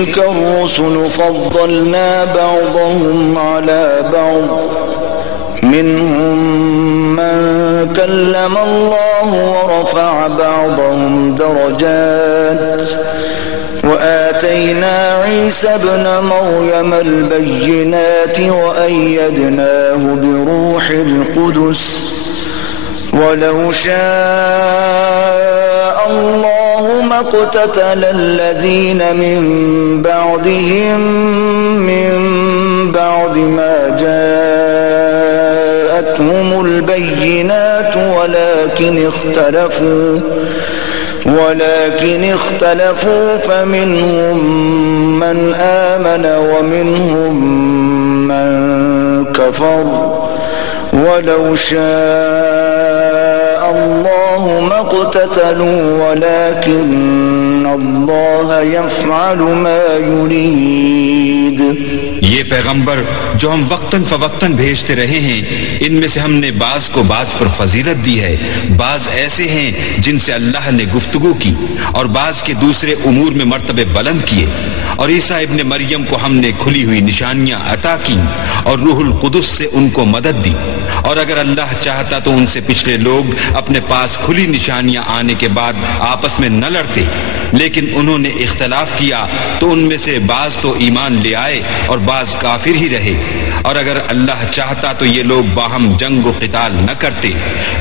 تلك الرسل فضلنا بعضهم على بعض منهم من كلم الله ورفع بعضهم درجات وآتينا عيسى ابن مريم البينات وأيدناه بروح القدس ولو شاء الله ما اقتتل الذين من بعدهم من بعد ما جاءتهم البينات ولكن اختلفوا فمنهم من آمن ومنهم من كفر ولو شاء الله ما اقتتلوا ولكن الله يفعل ما يريد. یہ پیغمبر جو ہم وقتاً فوقتاً بھیجتے رہے ہیں ان میں سے ہم نے بعض کو بعض پر فضیلت دی ہے، بعض ایسے ہیں جن سے اللہ نے گفتگو کی اور بعض کے دوسرے امور میں مرتبے بلند کیے، اور عیسیٰ ابن مریم کو ہم نے کھلی ہوئی نشانیاں عطا کی اور روح القدس سے ان کو مدد دی، اور اگر اللہ چاہتا تو ان سے پچھلے لوگ اپنے پاس کھلی نشانیاں آنے کے بعد آپس میں نہ لڑتے، لیکن انہوں نے اختلاف کیا تو ان میں سے بعض تو ایمان لے آئے اور بعض کافر ہی رہے، اور اگر اللہ چاہتا تو یہ لوگ باہم جنگ و قتال نہ کرتے،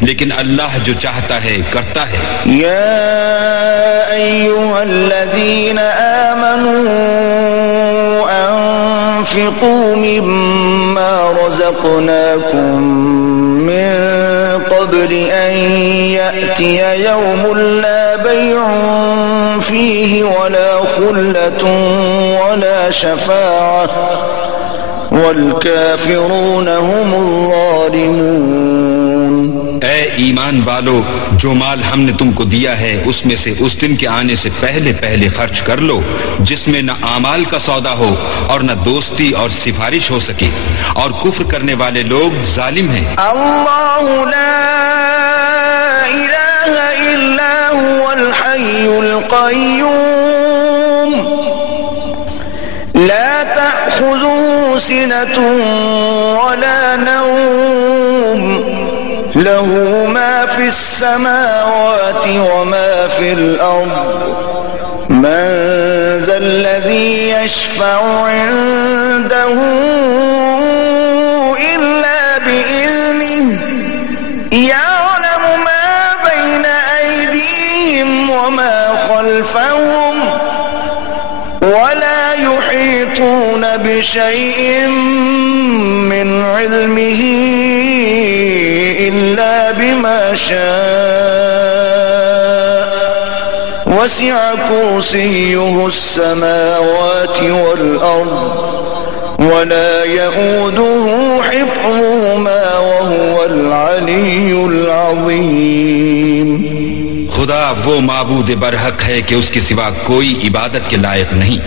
لیکن اللہ جو چاہتا ہے کرتا ہے۔ یا ایھا الذین آمنوا انفقوا مما رزقناکم من قبل ان یأتی یوم لا بیع فیہ ولا خلة ولا شفاعة والکافرون هم الظالمون۔ اے ایمان والو، جو مال ہم نے تم کو دیا ہے اس میں سے اس دن کے آنے سے پہلے پہلے خرچ کر لو جس میں نہ اعمال کا سودا ہو اور نہ دوستی اور سفارش ہو سکے، اور کفر کرنے والے لوگ ظالم ہیں۔ اللہ لا الہ الا هو الحی القیوم لا تأخذه سنة ولا نوم له ما في السماوات وما في الأرض من ذا الذي يشفع عنده إلا بإذنه يعلم ما بين أيديهم وما خلفهم ولا يحيطون بشيء من علمه إلا بما شاء وسع كرسيه السماوات والأرض ولا يؤوده حفظهما وهو العلي العظيم۔ خدا وہ معبود برحق ہے کہ اس کے سوا کوئی عبادت کے لائق نہیں،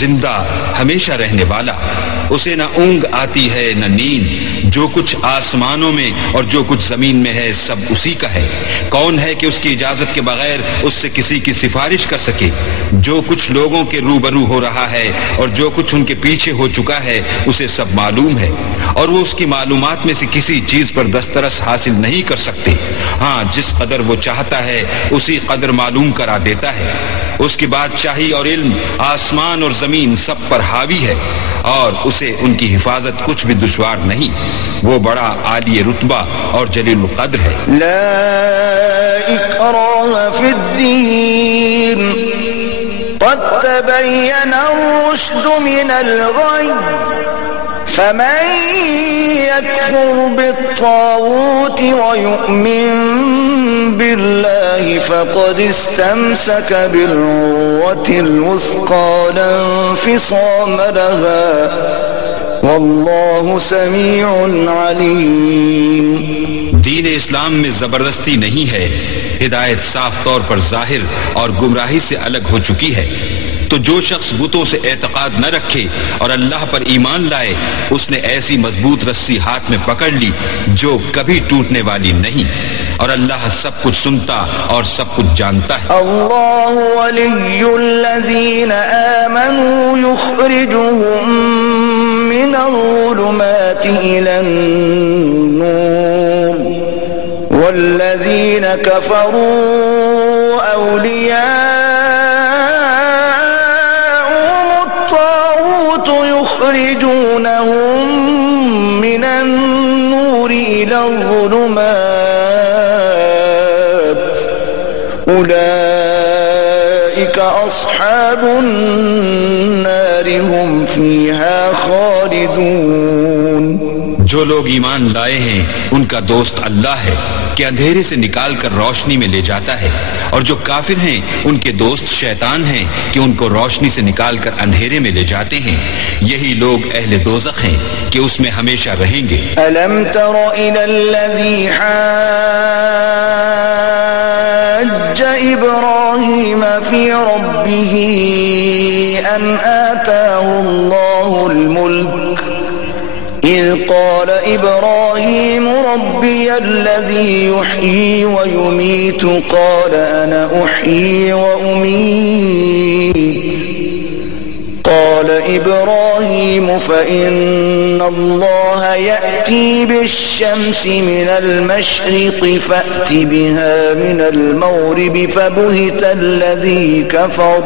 زندہ ہمیشہ رہنے والا، اسے نہ اونگ آتی ہے نہ نیند، جو کچھ آسمانوں میں اور جو کچھ زمین میں ہے سب اسی کا ہے۔ کون ہے کہ اس کی اجازت کے بغیر اس سے کسی کی سفارش کر سکے؟ جو کچھ لوگوں کے روبرو ہو رہا ہے اور جو کچھ ان کے پیچھے ہو چکا ہے اسے سب معلوم ہے، اور وہ اس کی معلومات میں سے کسی چیز پر دسترس حاصل نہیں کر سکتے، ہاں جس قدر وہ چاہتا ہے اسی قدر معلوم کرا دیتا ہے۔ اس کی بادشاہی اور علم آسمان اور زمین سب پر حاوی ہے، اور اسے ان کی حفاظت کچھ بھی دشوار نہیں، وہ بڑا عالی رتبہ اور جلیل القدر ہے۔ لا اکراہ فی الدین قد تبین الرشد من الغی فمن يكفر بالطاغوت ويؤمن بالله فقد استمسك بالعروة الوثقى لا انفصام لها والله سميع عليم۔ دین اسلام میں زبردستی نہیں ہے، ہدایت صاف طور پر ظاہر اور گمراہی سے الگ ہو چکی ہے، تو جو شخص بتوں سے اعتقاد نہ رکھے اور اللہ پر ایمان لائے اس نے ایسی مضبوط رسی ہاتھ میں پکڑ لی جو کبھی ٹوٹنے والی نہیں، اور اللہ سب کچھ سنتا اور سب کچھ جانتا ہے۔ اللہ ولی الذین آمنوا یخرجهم من الظلمات إلى النور والذین کفروا أولیاءهم الطاغوت یخرجونهم من النور إلى الظلمات أولئك أصحاب النار هم فيها خالدون۔ جو لوگ ایمان لائے ہیں ان کا دوست اللہ ہے کہ اندھیرے سے نکال کر روشنی میں لے جاتا ہے، اور جو کافر ہیں ان کے دوست شیطان ہیں کہ ان کو روشنی سے نکال کر اندھیرے میں لے جاتے ہیں۔ یہی لوگ اہل دوزخ ہیں کہ اس میں ہمیشہ رہیں گے۔ ألم تر إلى الذي حاج إبراهيم في ربه أن آتاه الله الملك إذ قال إبراهيم ربي الذي يحيي ويميت قال أنا أحيي وأميت قال إبراهيم فإن الله يأتي بالشمس من المشرق فأت بها من المغرب فبهت الذي كفر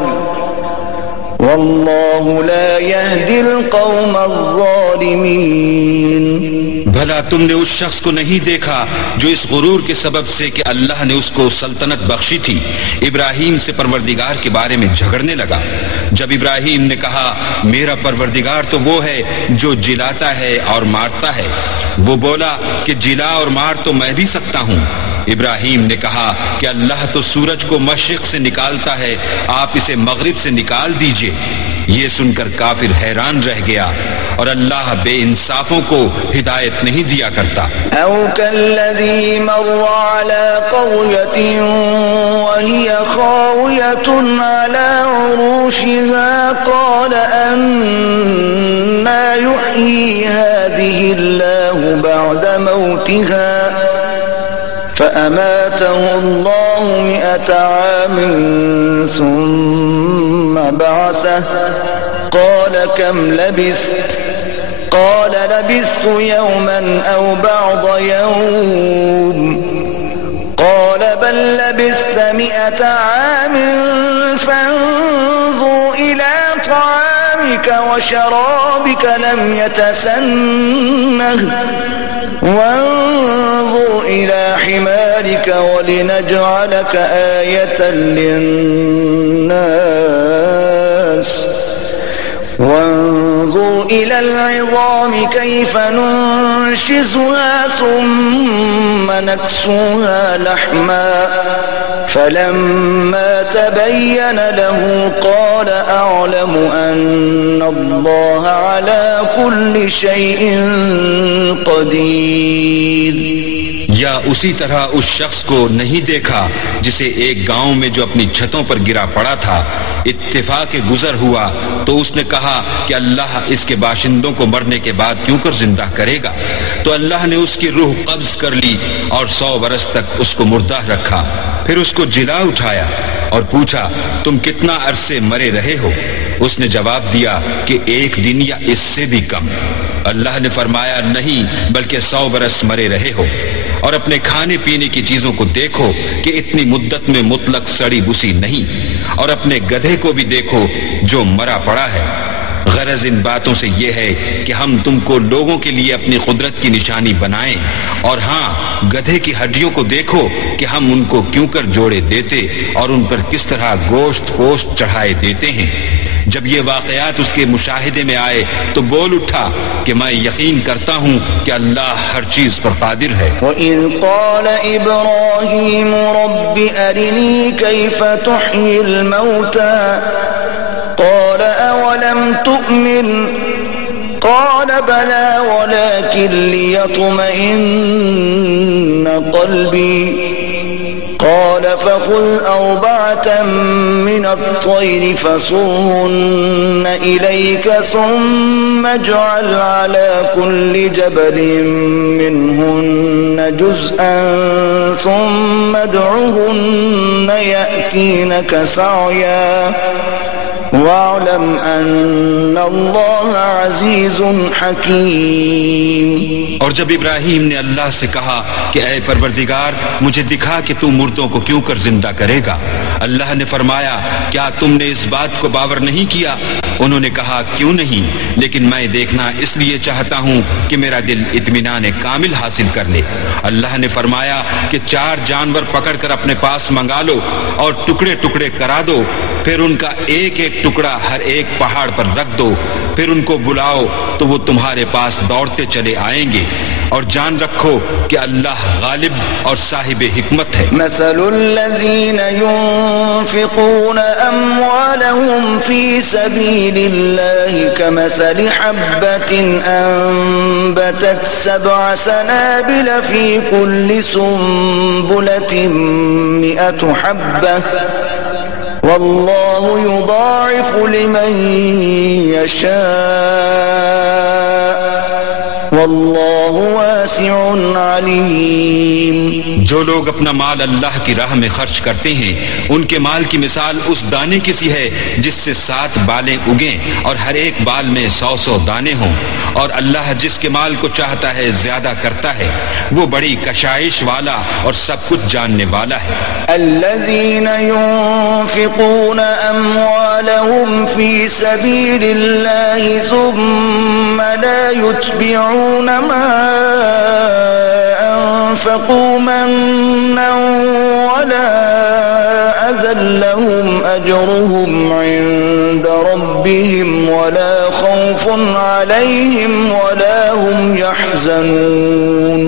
واللہ لا يهدي القوم الظالمین۔ بھلا تم نے اس شخص کو نہیں دیکھا جو اس غرور کے سبب سے کہ اللہ نے اس کو سلطنت بخشی تھی ابراہیم سے پروردگار کے بارے میں جھگڑنے لگا؟ جب ابراہیم نے کہا میرا پروردگار تو وہ ہے جو جلاتا ہے اور مارتا ہے، وہ بولا کہ جلا اور مار تو میں بھی سکتا ہوں۔ ابراہیم نے کہا کہ اللہ تو سورج کو مشرق سے نکالتا ہے، آپ اسے مغرب سے نکال دیجئے۔ یہ سن کر کافر حیران رہ گیا، اور اللہ بے انصافوں کو ہدایت نہیں دیا کرتا۔ او کالذی مر علی قریۃ وہی خاویۃ علی عروشها قال أنى يحيي هذه الله بعد موتها فأماته الله 100 عام ثم بعثه قال كم لبثت قال لبثت يوما أو بعض يوم قال بل لبثت 100 عام فانظر إلى طعامك وشرابك لم يتسنه وانظر إلى حمارك ولنجعلك آية للناس وانظر إلى العظام كيف ننشزها ثم نكسوها لحما فلما تبين له قال أعلم أن الله على كل شيء قدير۔ یا اسی طرح اس شخص کو نہیں دیکھا جسے ایک گاؤں میں جو اپنی چھتوں پر گرا پڑا تھا اتفاق گزر ہوا تو اس نے کہا کہ اللہ اس کے باشندوں کو مرنے کے بعد کیوں کر زندہ کرے گا؟ تو اللہ نے اس کی روح قبض کر لی اور 100 برس تک اس کو مردہ رکھا، پھر اس کو جلا اٹھایا اور پوچھا تم کتنا عرصے مرے رہے ہو؟ اس نے جواب دیا کہ 1 دن یا اس سے بھی کم۔ اللہ نے فرمایا نہیں بلکہ 100 برس مرے رہے ہو، اور اپنے کھانے پینے کی چیزوں کو دیکھو کہ اتنی مدت میں مطلق سڑی بسی نہیں، اور اپنے گدھے کو بھی دیکھو جو مرا پڑا ہے۔ غرض ان باتوں سے یہ ہے کہ ہم تم کو لوگوں کے لیے اپنی قدرت کی نشانی بنائیں، اور ہاں گدھے کی ہڈیوں کو دیکھو کہ ہم ان کو کیوں کر جوڑے دیتے اور ان پر کس طرح گوشت پوشت چڑھائے دیتے ہیں۔ جب یہ واقعات اس کے مشاہدے میں آئے تو بول اٹھا کہ میں یقین کرتا ہوں کہ اللہ ہر چیز پر قادر ہے۔ وَإِذْ قَالَ إِبْرَاهِيمُ رَبِّ أَرِنِي كَيْفَ تُحْيِي الْمَوْتَى قَالَ أَوَلَمْ تُؤْمِنْ قَالَ بَلَى وَلَكِنْ لِيَطْمَئِنَّ قَلْبِي قال فخذ 4 من الطير فصرهن إليك ثم اجعل على كل جبل منهن جزءا ثم ادعهن يأتينك سعيا واعلم ان اللہ عزیز حکیم۔ اور جب ابراہیم نے اللہ سے کہا کہ اے پروردگار مجھے دکھا کہ تو مردوں کو کیوں کر زندہ کرے گا، اللہ نے فرمایا کیا تم نے اس بات کو باور نہیں کیا؟ انہوں نے کہا کیوں نہیں، لیکن میں دیکھنا اس لیے چاہتا ہوں کہ میرا دل اطمینان کامل حاصل کر لے۔ اللہ نے فرمایا کہ 4 جانور پکڑ کر اپنے پاس منگا لو اور ٹکڑے ٹکڑے کرا دو، پھر ان کا ایک ایک ٹکڑا ہر ایک پہاڑ پر رکھ دو، پھر ان کو بلاؤ تو وہ تمہارے پاس دوڑتے چلے آئیں گے، اور جان رکھو کہ اللہ غالب اور صاحب حکمت ہے۔ مثل الذین ينفقون اموالهم في سبيل الله كمثل حبة انبتت 7 سنابل في كل سنبلة 100 حبة واللہ یضاعف لمن یشاء واللہ واسع علیم۔ جو لوگ اپنا مال اللہ کی راہ میں خرچ کرتے ہیں ان کے مال کی مثال اس دانے کی سی ہے جس سے 7 بالیں اگیں اور ہر ایک بال میں 100 دانے ہوں، اور اللہ جس کے مال کو چاہتا ہے زیادہ کرتا ہے، وہ بڑی کشائش والا اور سب کچھ جاننے والا ہے۔ الذین ينفقون اموالهم في سبيل الله ثم لا يتبعون ما انفقوا منا ولا اذى لهم اجرهم عند ربهم ولا خوف عليهم ولا هم يحزنون۔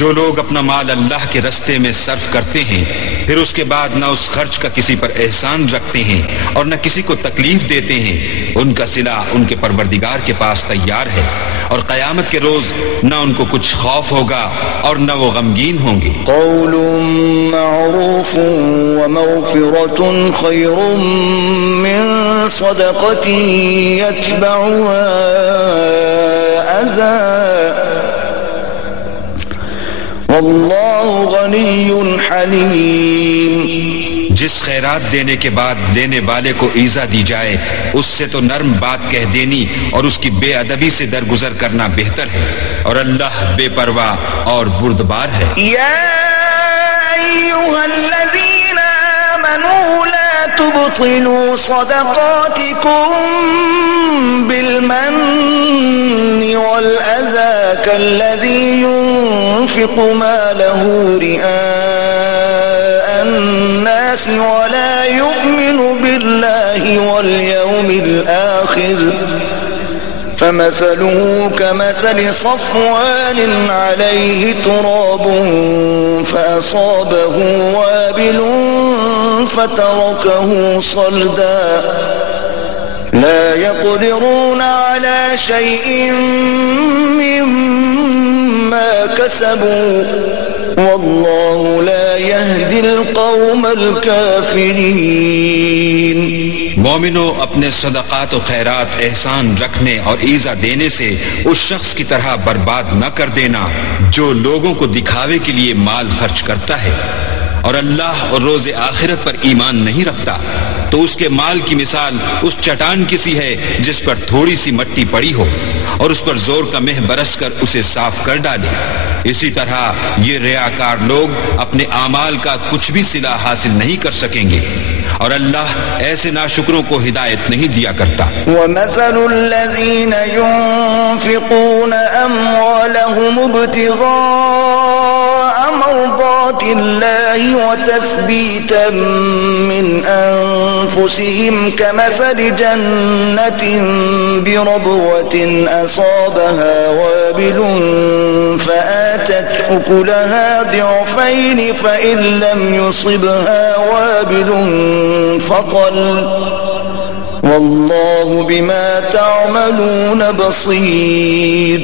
جو لوگ اپنا مال اللہ کے رستے میں صرف کرتے ہیں پھر اس کے بعد نہ اس خرچ کا کسی پر احسان رکھتے ہیں اور نہ کسی کو تکلیف دیتے ہیں، ان کا صلہ ان کے پروردگار کے پاس تیار ہے، اور قیامت کے روز نہ ان کو کچھ خوف ہوگا اور نہ وہ غمگین ہوں گے۔ قول معروف ومغفرۃ خیر من صدقۃ یتبعها اذى واللہ غنی حلیم۔ جس خیرات دینے کے بعد لینے والے کو ایذا دی جائے اس سے تو نرم بات کہہ دینی اور اس کی بے ادبی سے درگزر کرنا بہتر ہے، اور اللہ بے پرواہ اور بردبار ہے۔ یا ایھا الذین آمنوا لا تبطلوا صدقاتکم بالمن والأذى كالذي ينفق ماله رئاء الناس ولا يؤمن بالله واليوم الآخر فمثله كمثل صفوان عليه تراب فأصابه وابل فتركه صلدا لا يقدرون على شيء مما كسبوا والله لا يهدي القوم الكافرين۔ مومنوں اپنے صدقات و خیرات احسان رکھنے اور ایذا دینے سے اس شخص کی طرح برباد نہ کر دینا جو لوگوں کو دکھاوے کے لیے مال خرچ کرتا ہے اور اللہ اور روز آخرت پر ایمان نہیں رکھتا، تو اس کے مال کی مثال اس چٹان کی سی ہے جس پر تھوڑی سی مٹی پڑی ہو اور اس پر زور کا مہ برس کر اسے صاف کر ڈالے۔ اسی طرح یہ ریاکار لوگ اپنے اعمال کا کچھ بھی صلہ حاصل نہیں کر سکیں گے، اور اللہ ایسے ناشکروں کو ہدایت نہیں دیا کرتا۔ وَمَثَلُ الَّذِينَ يُنفِقُونَ أَمْوَالَهُمُ ابْتِغَاءَ مَرْضَاتِ اللَّهِ وَتَثْبِيتًا مِّنْ أَنفُسِهِمْ كَمَثَلِ جَنَّةٍ بِرَبْوَةٍ أَصَابَهَا وَابِلٌ فَآتَتْ أُكُلَهَا ضِعْفَيْنِ فَإِن لَّمْ يُصِبْهَا وَابِلٌ فطل واللہ بما تعملون بصیر۔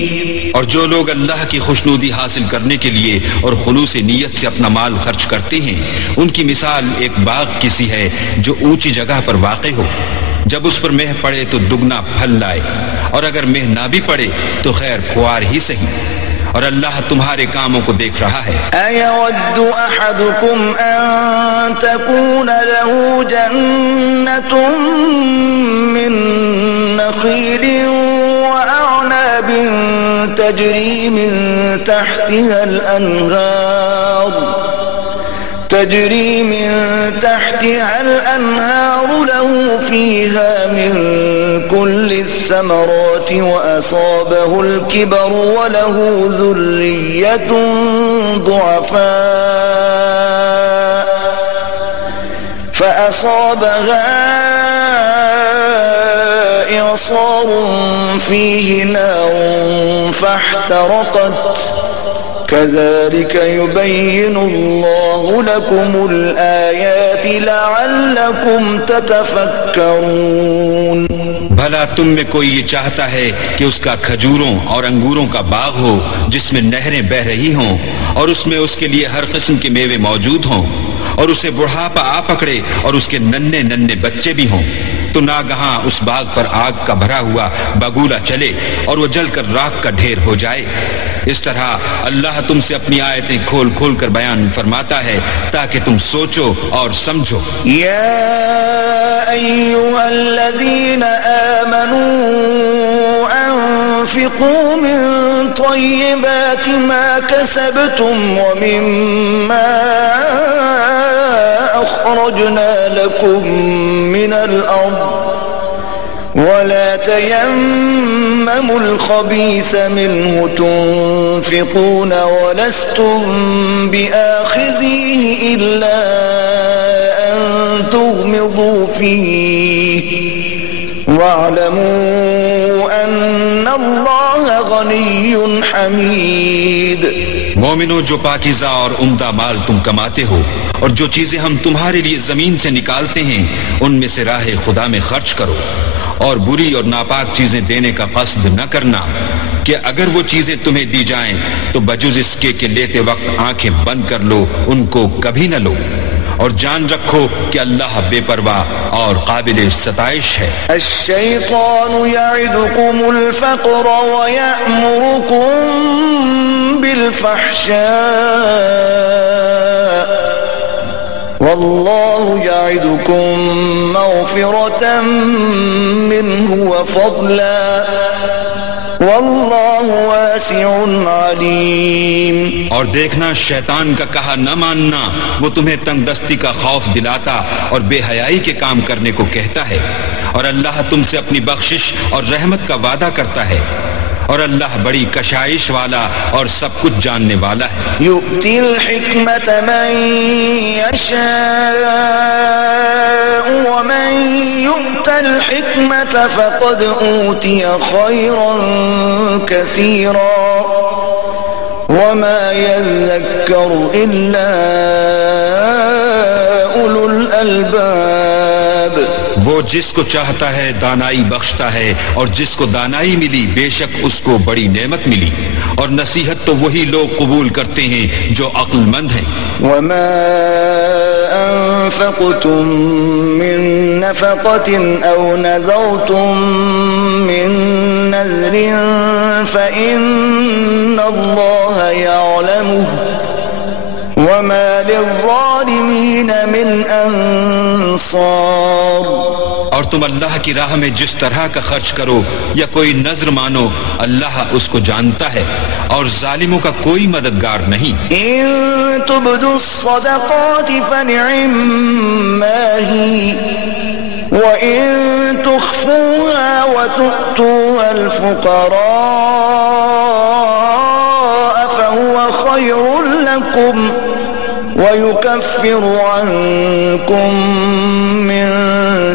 اور جو لوگ اللہ کی خوشنودی حاصل کرنے کے لیے اور خلوص نیت سے اپنا مال خرچ کرتے ہیں ان کی مثال ایک باغ کی سی ہے جو اونچی جگہ پر واقع ہو، جب اس پر مہ پڑے تو دگنا پھل لائے، اور اگر مہ نہ بھی پڑے تو خیر خوار ہی سہی، اور اللہ تمہارے کاموں کو دیکھ رہا ہے۔ أَيَوَدُّ أَحَدُكُمْ أَن تَكُونَ لَهُ جَنَّةٌ مِّن نَخِيلٍ وَأَعْنَابٍ تَجْرِي مِن تَحْتِهَا الْأَنْهَارُ لَهُ فِيهَا مِن كُلِّ الثَّمَرَاتِ وَأَصَابَهُ الْكِبَرُ وَلَهُ ذُرِّيَّةٌ ضُعَفَاءُ فَأَصَابَهَا إِعْصَارٌ فِيهِ نَارٌ فَاحْتَرَقَتْ كَذَلِكَ يُبَيِّنُ اللَّهُ لَكُمُ الْآيَاتِ لَعَلَّكُمْ تَتَفَكَّرُونَ۔ بھلا تم میں کوئی یہ چاہتا ہے کہ اس کا کھجوروں اور انگوروں کا باغ ہو جس میں نہریں بہہ رہی ہوں اور اس میں اس کے لیے ہر قسم کے میوے موجود ہوں، اور اسے بڑھاپا آ پکڑے اور اس کے ننھے ننھے بچے بھی ہوں، تو ناگہاں اس باغ پر آگ کا بھرا ہوا بگولا چلے اور وہ جل کر راکھ کا ڈھیر ہو جائے۔ اس طرح اللہ تم سے اپنی آیتیں کھول کھول کر بیان فرماتا ہے تاکہ تم سوچو اور سمجھو۔ یا ایھا الذین آمنوا انفقوا من طیبات ما کسبتم ومما اخرجنا لكم من الارض ولا تيمموا الخبيث منه تنفقون ولستم بآخذيه إلا أن تغمضوا فيه واعلموا أن الله غني حميد۔ مومنو، جو پاکیزہ اور عمدہ مال تم کماتے ہو اور جو چیزیں ہم تمہارے لیے زمین سے نکالتے ہیں ان میں سے راہ خدا میں خرچ کرو، اور بری اور ناپاک چیزیں دینے کا قصد نہ کرنا کہ اگر وہ چیزیں تمہیں دی جائیں تو بجز اس کے کہ لیتے وقت آنکھیں بند کر لو ان کو کبھی نہ لو، اور جان رکھو کہ اللہ بے پرواہ اور قابل ستائش ہے۔ الشیطان یعدکم الفقر ویأمرکم بالفحشاء واللہ یعدکم مغفرة منہ وفضلا واللہ واسع علیم۔ اور دیکھنا، شیطان کا کہا نہ ماننا وہ تمہیں تنگ دستی کا خوف دلاتا اور بے حیائی کے کام کرنے کو کہتا ہے، اور اللہ تم سے اپنی بخشش اور رحمت کا وعدہ کرتا ہے، اور اللہ بڑی کشائش والا اور سب کچھ جاننے والا ہے۔ یؤتی الحکمت من یشاء ومن یؤت الحکمت فقد اوتی خیرا کثیرا وما یذکر الا اولو الالباب۔ وہ جس کو چاہتا ہے دانائی بخشتا ہے، اور جس کو دانائی ملی بے شک اس کو بڑی نعمت ملی، اور نصیحت تو وہی لوگ قبول کرتے ہیں جو عقل مند ہیں۔ وما انفقتم من نفقة او نذرتم من نذر فإن الله يعلمه وما للظالمین من انصار۔ اور تم اللہ کی راہ میں جس طرح کا خرچ کرو یا کوئی نذر مانو اللہ اس کو جانتا ہے، اور ظالموں کا کوئی مددگار نہیں۔ ان تبدوا الصدقات فنعما هي وان تخفوها وتؤتوها الفقراء فهو خير لكم ويكفر عنكم من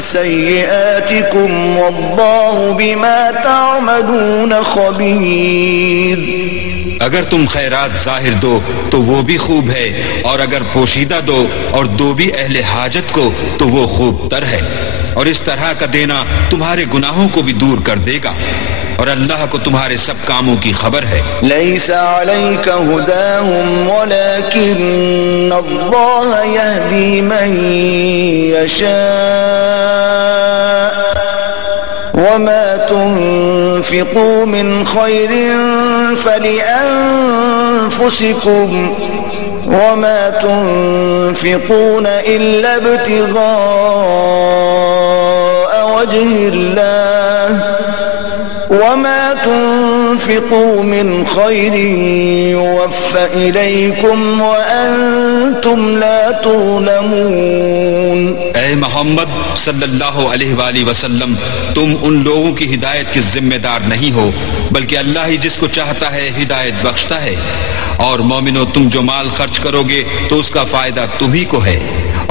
سيئاتكم والله بما تعملون خبير۔ اگر تم خیرات ظاہر دو تو وہ بھی خوب ہے، اور اگر پوشیدہ دو اور دو بھی اہل حاجت کو تو وہ خوب تر ہے، اور اس طرح کا دینا تمہارے گناہوں کو بھی دور کر دے گا، اور اللہ کو تمہارے سب کاموں کی خبر ہے۔ لیس علیک ہداہم ولکن اللہ یہدی من یشاء وما تنفقوا من خير فلأنفسكم وما تنفقون إلا ابتغاء وجه الله وما تنفقوا من خير يوفى إليكم وأنتم لا تظلمون۔ اے محمد صلی اللہ علیہ وآلہ وسلم، تم ان لوگوں کی ہدایت کے ذمہ دار نہیں ہو، بلکہ اللہ ہی جس کو چاہتا ہے ہدایت بخشتا ہے۔ اور مومنو، تم جو مال خرچ کرو گے تو اس کا فائدہ تمہی کو ہے،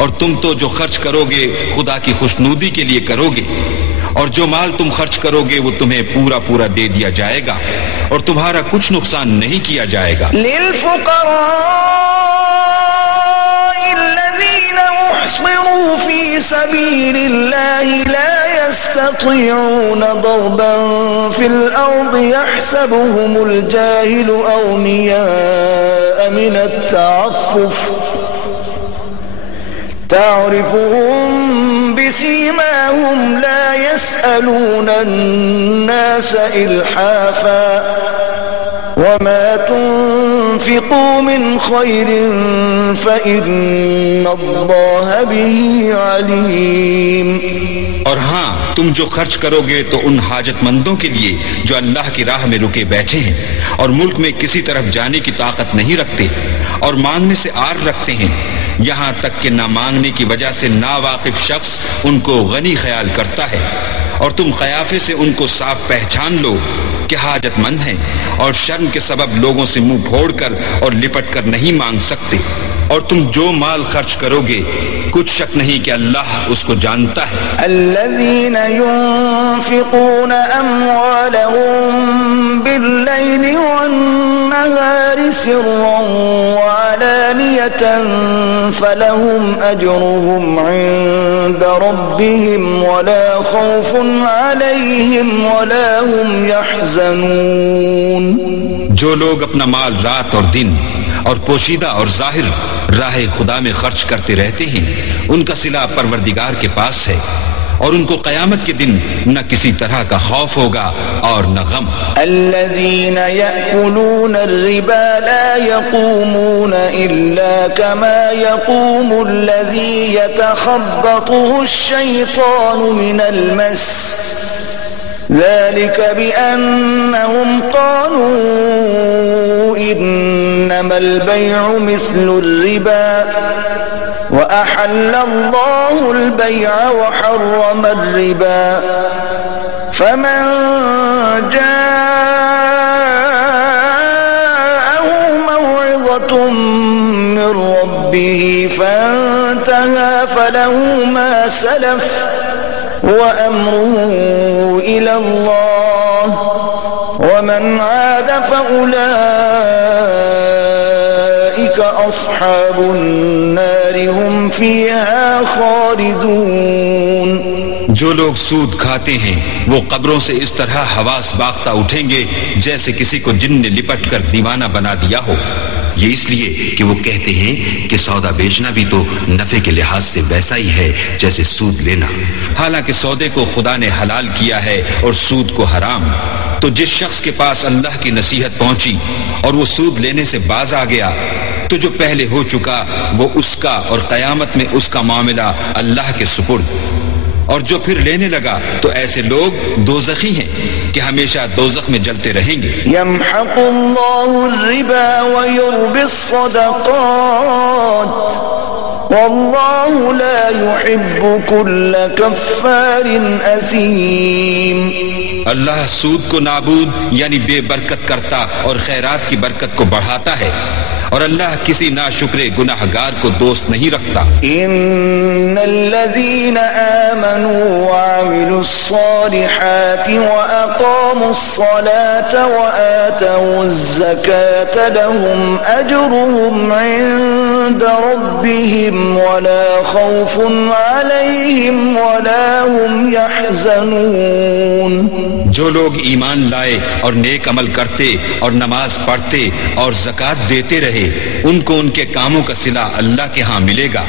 اور تم تو جو خرچ کرو گے خدا کی خوشنودی کے لیے کرو گے، اور جو مال تم خرچ کرو گے وہ تمہیں پورا پورا دے دیا جائے گا اور تمہارا کچھ نقصان نہیں کیا جائے گا۔ للفقراء الذين احصروا في سبيل الله لا يستطيعون ضربا في الأرض يحسبهم الجاهل أغنياء من التعفف تعرفهم بسيماهم لا يسألون الناس إلحافا وما تنفقوا من خير فإن الله به عليم۔ اور ہاں، تم جو خرچ کرو گے تو ان حاجت مندوں کے لیے جو اللہ کی راہ میں رکے بیٹھے ہیں اور ملک میں کسی طرف جانے کی طاقت نہیں رکھتے اور مانگنے سے آر رکھتے ہیں، یہاں تک کہ نہ مانگنے کی وجہ سے ناواقف شخص ان کو غنی خیال کرتا ہے، اور تم قیافے سے ان کو صاف پہچان لو کہ حاجت مند ہیں اور شرم کے سبب لوگوں سے منہ پھوڑ کر اور لپٹ کر نہیں مانگ سکتے۔ اور تم جو مال خرچ کرو گے کچھ شک نہیں کہ اللہ اس کو جانتا ہے۔ الذين ينفقون أموالهم بالليل والنهار سرا وعلانية فلهم أجرهم عند ربهم ولا خوف عليهم ولا هم يحزنون۔ جو لوگ اپنا مال رات اور دن اور پوشیدہ اور ظاہر راہ خدا میں خرچ کرتے رہتے ہیں، ان کا صلہ پروردگار کے پاس ہے، اور ان کو قیامت کے دن نہ کسی طرح کا خوف ہوگا اور نہ غم۔ الذين يأكلون الربا لا يقومون إلا كما يقوم الذي يتخبطه الشيطان من المس ذلك بأنهم قالوا إنما البيع مثل الربا وأحل الله البيع وحرم الربا فمن جاءه موعظة من ربه فانتهى فله ما سلف وأمره إلى الله ومن عاد فأولئك أصحاب النار هم فيها خالدون۔ جو لوگ سود کھاتے ہیں وہ قبروں سے اس طرح حواس باختہ اٹھیں گے جیسے کسی کو جن نے لپٹ کر دیوانہ بنا دیا ہو، یہ اس لیے کہ وہ کہتے ہیں کہ سودا بیچنا بھی تو نفع کے لحاظ سے ویسا ہی ہے جیسے سود لینا، حالانکہ سودے کو خدا نے حلال کیا ہے اور سود کو حرام۔ تو جس شخص کے پاس اللہ کی نصیحت پہنچی اور وہ سود لینے سے باز آ گیا تو جو پہلے ہو چکا وہ اس کا، اور قیامت میں اس کا معاملہ اللہ کے سپرد۔ اور جو پھر لینے لگا تو ایسے لوگ دوزخی ہیں کہ ہمیشہ دوزخ میں جلتے رہیں گے۔ يمحق الله الربا ويربي الصدقات والله لا يحب كل كفار أثيم۔ اللہ سود کو نابود یعنی بے برکت کرتا اور خیرات کی برکت کو بڑھاتا ہے، اور اللہ کسی ناشکر گناہگار کو دوست نہیں رکھتا۔ ان الذين آمنوا وعملوا الصالحات واقاموا الصلاة وآتوا الزكاة لهم اجرهم عند ربهم ولا خوف عليهم ولا هم يحزنون۔ جو لوگ ایمان لائے اور نیک عمل کرتے اور نماز پڑھتے اور زکوٰۃ دیتے رہے ان کو ان کے کاموں کا صلہ اللہ کے ہاں ملے گا،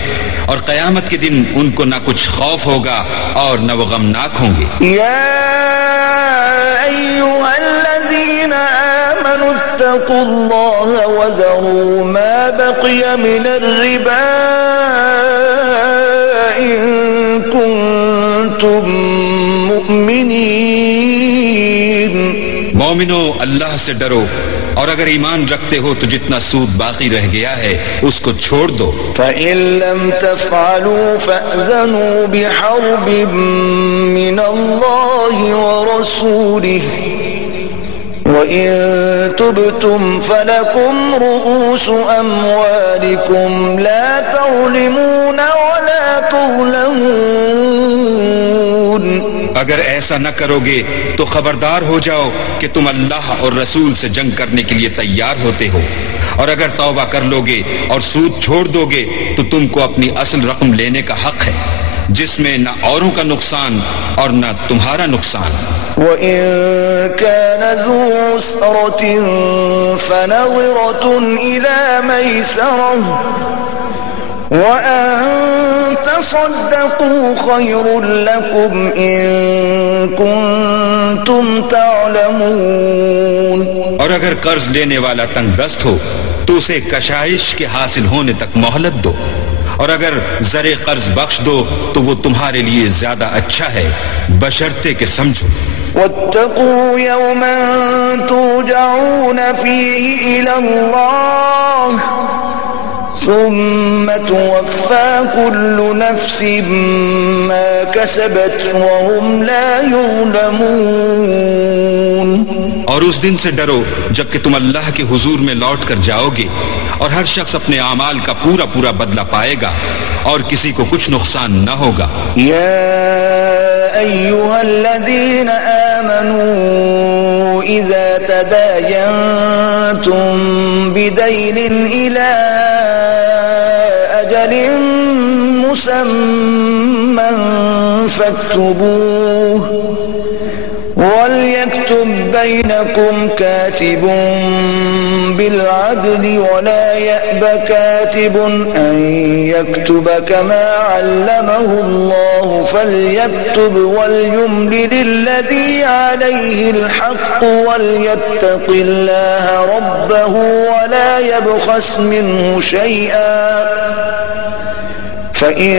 اور قیامت کے دن ان کو نہ کچھ خوف ہوگا اور نہ وہ غمناک ہوں گے۔ یا ایھا الذین آمنوا اتقوا اللہ وذروا ما بقی من الربا ان کنتم مؤمنین۔ مومنو، اللہ سے ڈرو، اور اگر ایمان رکھتے ہو تو جتنا سود باقی رہ گیا ہے اس کو چھوڑ دو۔ فَإِن لَّمْ تَفْعَلُوا فَأْذَنُوا بِحَرْبٍ مِّنَ اللَّهِ وَرَسُولِهِ وَإِن تُبْتُمْ فَلَكُمْ رُءُوسُ أَمْوَالِكُمْ لَا تَظْلِمُونَ وَلَا تُظْلَمُونَ۔ اگر ایسا نہ کرو گے تو خبردار ہو جاؤ کہ تم اللہ اور رسول سے جنگ کرنے کے لیے تیار ہوتے ہو، اور اگر توبہ کر لو گے اور سود چھوڑ دو گے تو تم کو اپنی اصل رقم لینے کا حق ہے، جس میں نہ اوروں کا نقصان اور نہ تمہارا نقصان۔ وَإِن كَانَ ذُو عُسْرَةٍ فَنَظِرَةٌ إِلَى مَيْسَرَةٍ وَأَن تَصَدَّقُوا خَيْرٌ لَّكُمْ إِن كُنتُمْ تَعْلَمُونَ۔ اور اگر قرض لینے والا تنگ دست ہو تو اسے کشائش کے حاصل ہونے تک مہلت دو، اور اگر زر قرض بخش دو تو وہ تمہارے لیے زیادہ اچھا ہے، بشرطے کہ سمجھو۔ وَاتَّقُوا يَوْمًا تُرْجَعُونَ فِيهِ إِلَى اللَّهِ ثُمَّ تُوَفَّى كُلُّ نَفْسٍ مَّا كَسَبَتْ وَهُمْ لَا يُظْلَمُونَ۔ اور اس دن سے ڈرو جب کہ تم اللہ کے حضور میں لوٹ کر جاؤ گے، اور ہر شخص اپنے اعمال کا پورا پورا بدلہ پائے گا، اور کسی کو کچھ نقصان نہ ہوگا۔ یا ایھا الذین آمنوا اذا تداینتم بدین الی اجل مسمى فاكتبوه وليكتب بينكم كاتب بالعدل ولا يأب كاتب أن يكتب كما علمه الله فليكتب وليملل الذي عليه الحق وليتق الله ربه ولا يبخس منه شيئا فإن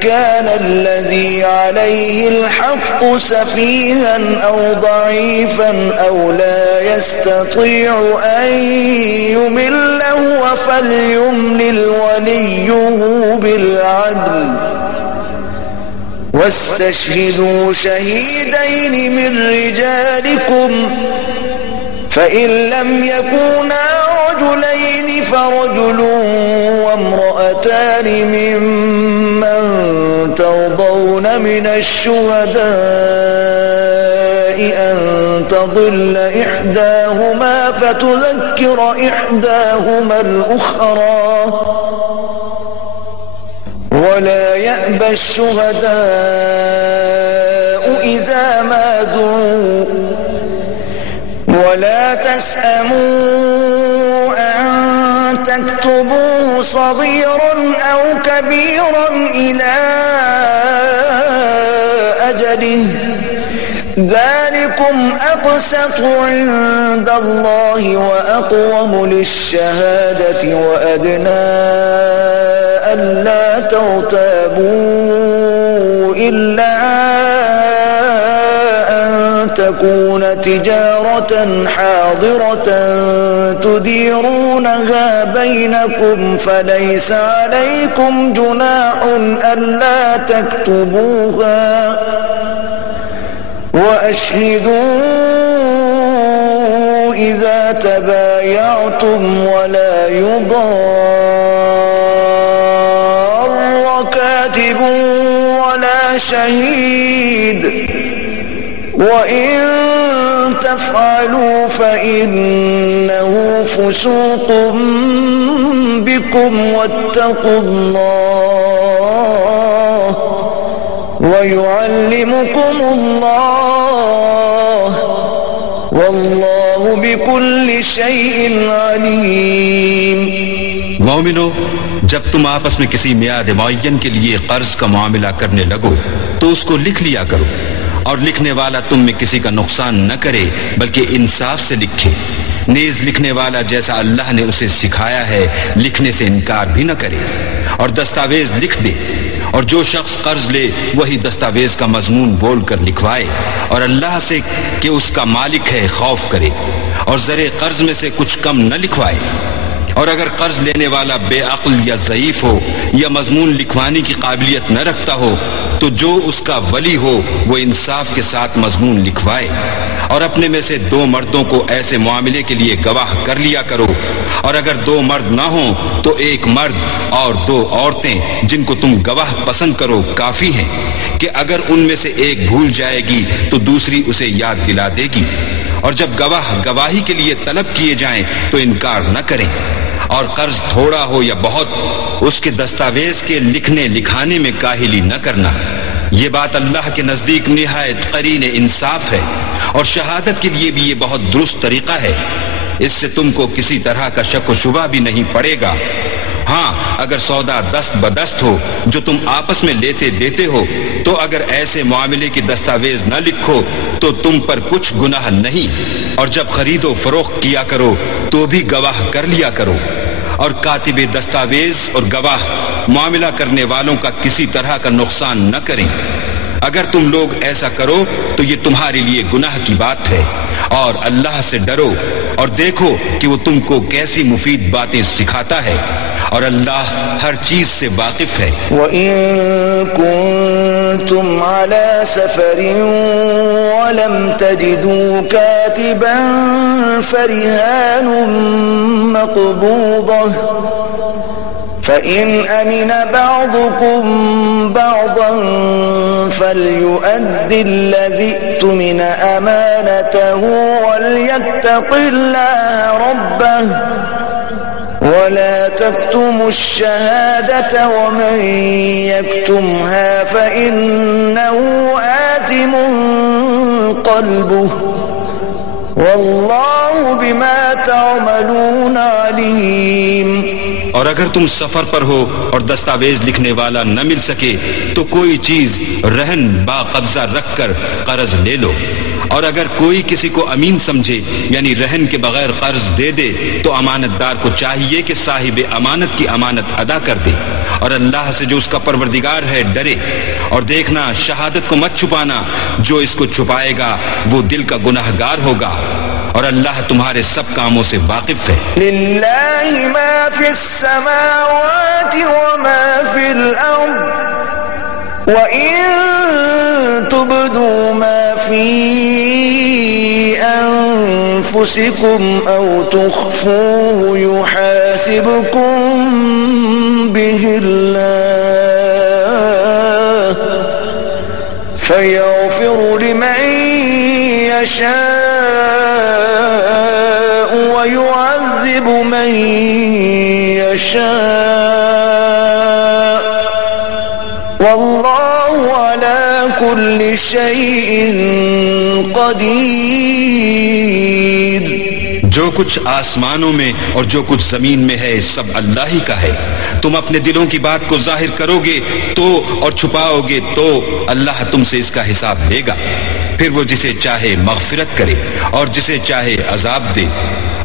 كان الذي عليه الحق سفيها أو ضعيفا أو لا يستطيع أن يمل هو فليملل وليه بالعدل واستشهدوا شهيدين من رجالكم فإن لم يكونا رجلين فرجل وامرأتان ممن ترضون من الشهداء أن تضل إحداهما فتذكر إحداهما الأخرى ولا يأبى الشهداء إذا ما دعوا ولا تسأموا أن تكتبوه صغيرا أو كبيرا إلى أجله ذلكم أقسط عند الله وأقوم للشهادة وأدنى ألا ترتابوا إلا تكون تجارة حاضرة تديرونها بينكم فليس عليكم جناح ألا تكتبوها وأشهدوا إذا تبايعتم ولا يضار كاتب ولا شهيد وَإِن تَفْعَلُوا فَإِنَّهُ فُسُوقٌ بِكُمْ وَاتَّقُوا اللَّهَ وَيُعَلِّمُكُمُ اللَّهُ واللہ بكل شيء علیم۔ مومنو، جب تم آپس میں کسی میعاد معین کے لیے قرض کا معاملہ کرنے لگو تو اس کو لکھ لیا کرو، اور لکھنے والا تم میں کسی کا نقصان نہ کرے بلکہ انصاف سے لکھے۔ نیز لکھنے والا جیسا اللہ نے اسے سکھایا ہے لکھنے سے انکار بھی نہ کرے، اور دستاویز لکھ دے، اور جو شخص قرض لے وہی دستاویز کا مضمون بول کر لکھوائے، اور اللہ سے کہ اس کا مالک ہے خوف کرے، اور زر قرض میں سے کچھ کم نہ لکھوائے۔ اور اگر قرض لینے والا بے عقل یا ضعیف ہو یا مضمون لکھوانے کی قابلیت نہ رکھتا ہو تو جو اس کا ولی ہو وہ انصاف کے ساتھ مضمون لکھوائے، اور اپنے میں سے 2 مردوں کو ایسے معاملے کے لیے گواہ کر لیا کرو، اور اگر 2 مرد نہ ہوں تو 1 مرد اور 2 عورتیں جن کو تم گواہ پسند کرو کافی ہیں، کہ اگر ان میں سے ایک بھول جائے گی تو دوسری اسے یاد دلا دے گی۔ اور جب گواہ گواہی کے لیے طلب کیے جائیں تو انکار نہ کریں، اور قرض تھوڑا ہو یا بہت اس کے دستاویز کے لکھنے لکھانے میں کاہلی نہ کرنا۔ یہ بات اللہ کے نزدیک نہایت قرین انصاف ہے، اور شہادت کے لیے بھی یہ بہت درست طریقہ ہے، اس سے تم کو کسی طرح کا شک و شبہ بھی نہیں پڑے گا۔ ہاں، اگر سودا دست بدست ہو جو تم آپس میں لیتے دیتے ہو تو اگر ایسے معاملے کی دستاویز نہ لکھو تو تم پر کچھ گناہ نہیں، اور جب خرید و فروخت کیا کرو تو بھی گواہ کر لیا کرو، اور کاتب دستاویز اور گواہ معاملہ کرنے والوں کا کسی طرح کا نقصان نہ کریں۔ اگر تم لوگ ایسا کرو تو یہ تمہارے لیے گناہ کی بات ہے، اور اللہ سے ڈرو اور دیکھو کہ وہ تم کو کیسی مفید باتیں سکھاتا ہے، اور اللہ ہر چیز سے واقف ہے۔ وَإِن كُنتُمْ عَلَى سَفَرٍ وَلَمْ تَجِدُوا كَاتِبًا فَرِهَانٌ مَّقْبُوضَةٌ فَإِنْ أَمِنَ بَعْضُكُمْ بَعْضًا فَلْيُؤَدِّ الَّذِي اؤْتُمِنَ أَمَانَتَهُ وَلْيَتَّقِ اللَّهَ رَبَّهُ وَلَا تَكْتُمُوا الشَّهَادَةَ وَمَن يَكْتُمْهَا فَإِنَّهُ آثِمٌ قَلْبُهُ وَاللَّهُ بِمَا تَعْمَلُونَ عَلِيمٌ۔ اور اگر تم سفر پر ہو اور دستاویز لکھنے والا نہ مل سکے تو کوئی چیز رہن با قبضہ رکھ کر قرض لے لو، اور اگر کوئی کسی کو امین سمجھے یعنی رہن کے بغیر قرض دے دے تو امانت دار کو چاہیے کہ صاحب امانت کی امانت ادا کر دے، اور اللہ سے جو اس کا پروردگار ہے ڈرے، اور دیکھنا شہادت کو مت چھپانا، جو اس کو چھپائے گا وہ دل کا گناہگار ہوگا، اور اللہ تمہارے سب کاموں سے واقف ہے۔ للہ ما فی السماوات وما فی الارض وَإِن تُبْدُوا مَا فِي أَنفُسِكُمْ أَوْ تُخْفُوهُ يُحَاسِبْكُم بِهِ اللَّهُ فَيَغْفِرُ لِمَن يَشَاءُ وَيُعَذِّبُ مَن يَشَاءُ وَاللَّهُ عَلَى كُلِّ شَيْءٍ قَدِيرٌ۔ جو کچھ آسمانوں میں اور جو کچھ زمین میں ہے سب اللہ ہی کا ہے۔ تم اپنے دلوں کی بات کو ظاہر کرو گے تو اور چھپاؤ گے تو اللہ تم سے اس کا حساب لے گا، پھر وہ جسے چاہے مغفرت کرے اور جسے چاہے عذاب دے،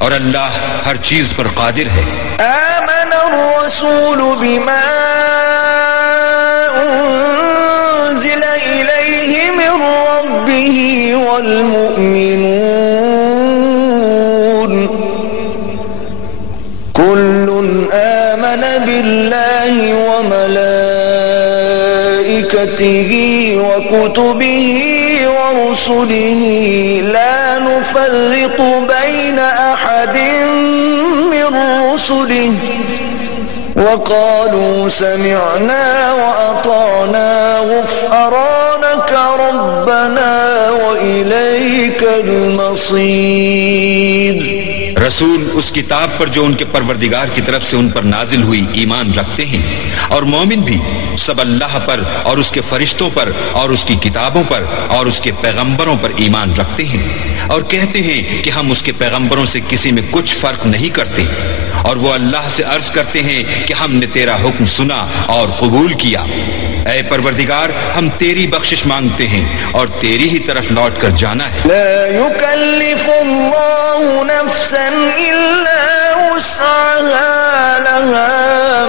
اور اللہ ہر چیز پر قادر ہے۔ آمن الرسول بما انزل الیہ من ربہ والمؤمنون كل آمن بالله وملائكته وكتبه ورسله لا نفرق بين أحد من رسله وقالوا سمعنا وأطعنا غفرانك ربنا وإليك المصير۔ رسول اس کتاب پر جو ان کے پروردگار کی طرف سے ان پر نازل ہوئی ایمان رکھتے ہیں، اور مومن بھی سب اللہ پر اور اس کے فرشتوں پر اور اس کی کتابوں پر اور اس کے پیغمبروں پر ایمان رکھتے ہیں، اور کہتے ہیں کہ ہم اس کے پیغمبروں سے کسی میں کچھ فرق نہیں کرتے، اور وہ اللہ سے عرض کرتے ہیں کہ ہم نے تیرا حکم سنا اور قبول کیا۔ اے پروردگار، ہم تیری بخشش مانگتے ہیں اور تیری ہی طرف لوٹ کر جانا ہے۔ لا يكلف الله نفسا إلا وسعها، لها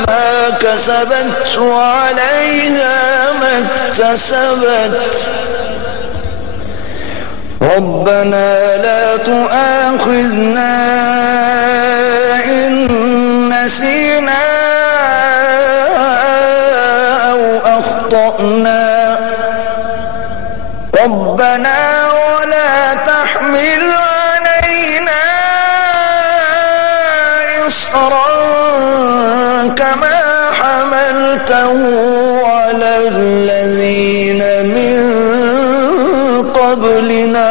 ما كسبت وعليها ما اكتسبت، ربنا لا تؤاخذنا إن نسينا أو أخطأنا، ربنا ولا تحمل علينا إصرا كما حملته على الذين من قبلنا،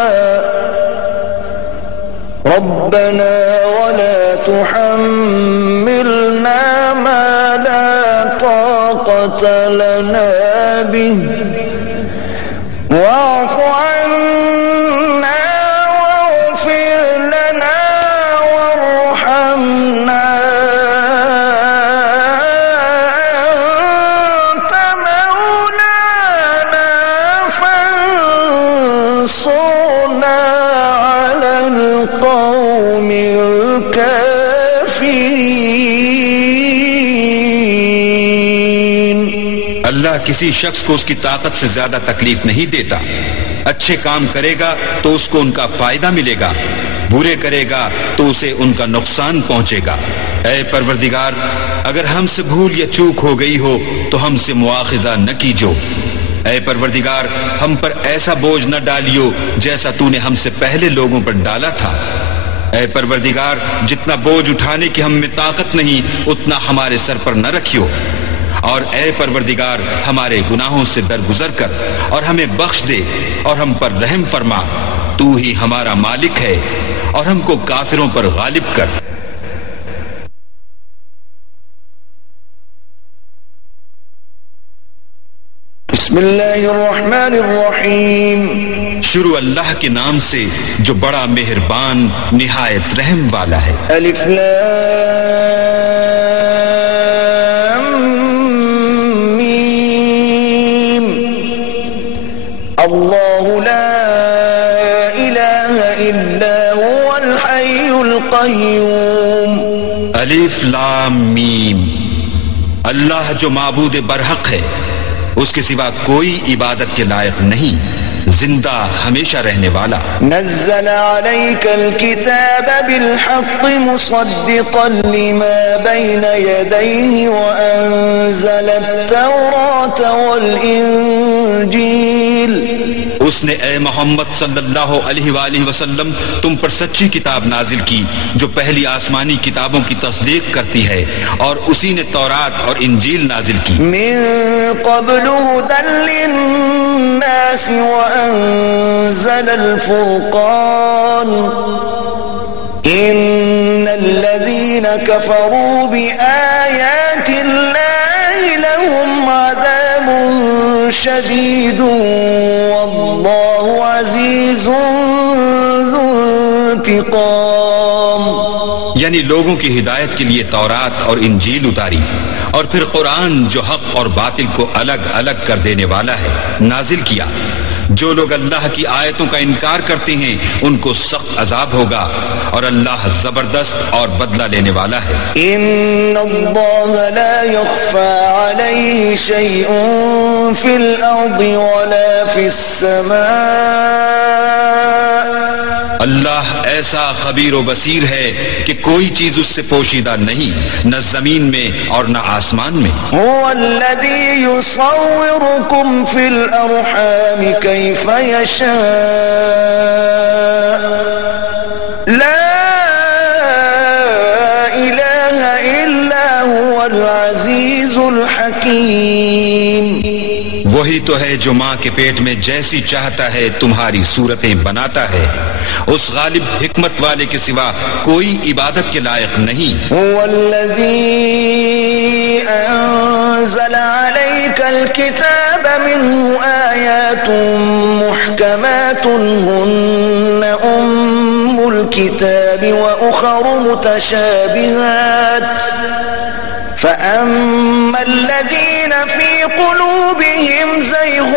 ربنا ولا تحملنا ما لا طاقة لنا به، واعف عنا واغفر لنا وارحمنا أنت مولانا فانصرنا على القوم الكافرين۔ اللہ کسی شخص کو اس کی طاقت سے زیادہ تکلیف نہیں دیتا۔ اچھے کام کرے گا تو اس کو ان کا فائدہ ملے گا، برے کرے گا تو اسے ان کا نقصان پہنچے گا۔ اے پروردگار، اگر ہم سے بھول یا چوک ہو گئی ہو تو ہم سے مواخذہ نہ کیجو۔ اے پروردگار، ہم پر ایسا بوجھ نہ ڈالیو جیسا تو نے ہم سے پہلے لوگوں پر ڈالا تھا۔ اے پروردگار، جتنا بوجھ اٹھانے کی ہم میں طاقت نہیں اتنا ہمارے سر پر نہ رکھیو، اور اے پروردگار ہمارے گناہوں سے درگزر کر اور ہمیں بخش دے اور ہم پر رحم فرما، تو ہی ہمارا مالک ہے اور ہم کو کافروں پر غالب کر۔ بسم اللہ الرحمن الرحیم، شروع اللہ کے نام سے جو بڑا مہربان نہایت رحم والا ہے۔ الف لام میم، اللہ لا الہ الا هو الحی القیوم۔ الف لام میم، اللہ جو معبود برحق ہے، اس کے سوا کوئی عبادت کے لائق نہیں، زندہ ہمیشہ رہنے والا۔ نزل عليك الكتاب بالحق مصدقا لما بين يديه وأنزل التوراة والإنجيل۔ اس نے اے محمد صلی اللہ علیہ وآلہ وسلم تم پر سچی کتاب نازل کی جو پہلی آسمانی کتابوں کی تصدیق کرتی ہے، اور اسی نے تورات اور انجیل نازل کی۔ من قبل هدى للناس وأنزل الفرقان، إن الذين كفروا بآيات الله لهم عذاب شديد والله عزيز ذو انتقام۔ یعنی لوگوں کی ہدایت کے لیے تورات اور انجیل اتاری، اور پھر قرآن جو حق اور باطل کو الگ الگ کر دینے والا ہے نازل کیا۔ جو لوگ اللہ کی آیتوں کا انکار کرتے ہیں ان کو سخت عذاب ہوگا، اور اللہ زبردست اور بدلہ لینے والا ہے۔ ان اللہ لا يخفى عليه شيء في الارض ولا في السماء۔ اللہ ایسا خبیر و بصیر ہے کہ کوئی چیز اس سے پوشیدہ نہیں، نہ زمین میں اور نہ آسمان میں۔ هو الذي يصوركم في الارحام كيف يشاء، لا اله الا هو العزيز الحكيم۔ وہی تو ہے جو ماں کے پیٹ میں جیسی چاہتا ہے تمہاری صورتیں بناتا ہے، اس غالب حکمت والے کے سوا کوئی عبادت کے لائق نہیں۔ هو الذي أنزل عليك الكتاب منه آيات محكمات هن الكتاب وأخر متشابهات فأما الذين في قلوبهم زيغ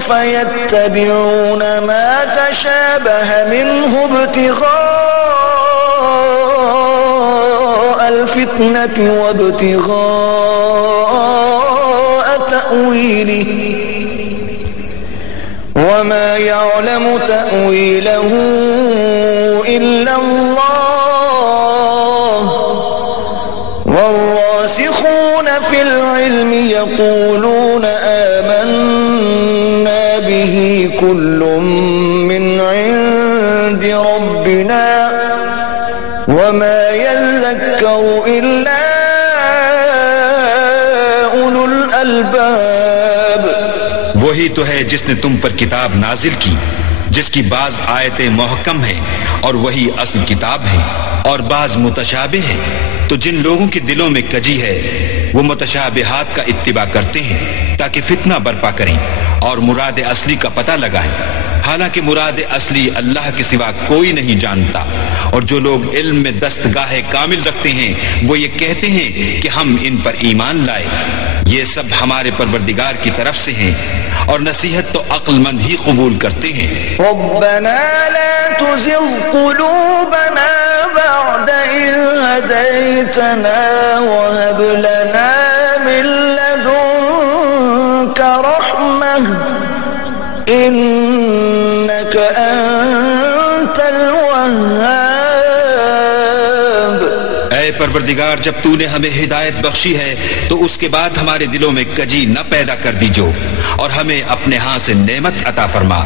فيتبعون ما تشابه منه ابتغاء الفتنة وابتغاء تأويله وما يعلم تأويله إلا الله والراسخون في العلم يقولون آمنا به كل من عند ربنا وما يذكر إلا أولو الألباب. وہی تو ہے جس نے تم پر کتاب نازل کی جس کی بعض آیتیں محکم ہیں اور وہی اصل کتاب ہے اور بعض متشابہ ہیں، تو جن لوگوں کے دلوں میں کجی ہے وہ متشابہات کا اتباع کرتے ہیں تاکہ فتنہ برپا کریں اور مراد اصلی کا پتہ لگائیں، حالانکہ مراد اصلی اللہ کے سوا کوئی نہیں جانتا. اور جو لوگ علم میں دستگاہ کامل رکھتے ہیں وہ یہ کہتے ہیں کہ ہم ان پر ایمان لائے. یہ سب ہمارے پروردگار کی طرف سے ہیں اور نصیحت تو عقل مند ہی قبول کرتے ہیں. ربنا لا تزغ قلوبنا بعد إذ هديتنا وهب لنا من لدنك رحمة إنك أنت الوهاب. اے پروردگار، جب تو نے ہمیں ہدایت بخشی ہے تو اس کے بعد ہمارے دلوں میں کجی نہ پیدا کر دیجو اور ہمیں اپنے ہاں سے نعمت عطا فرما،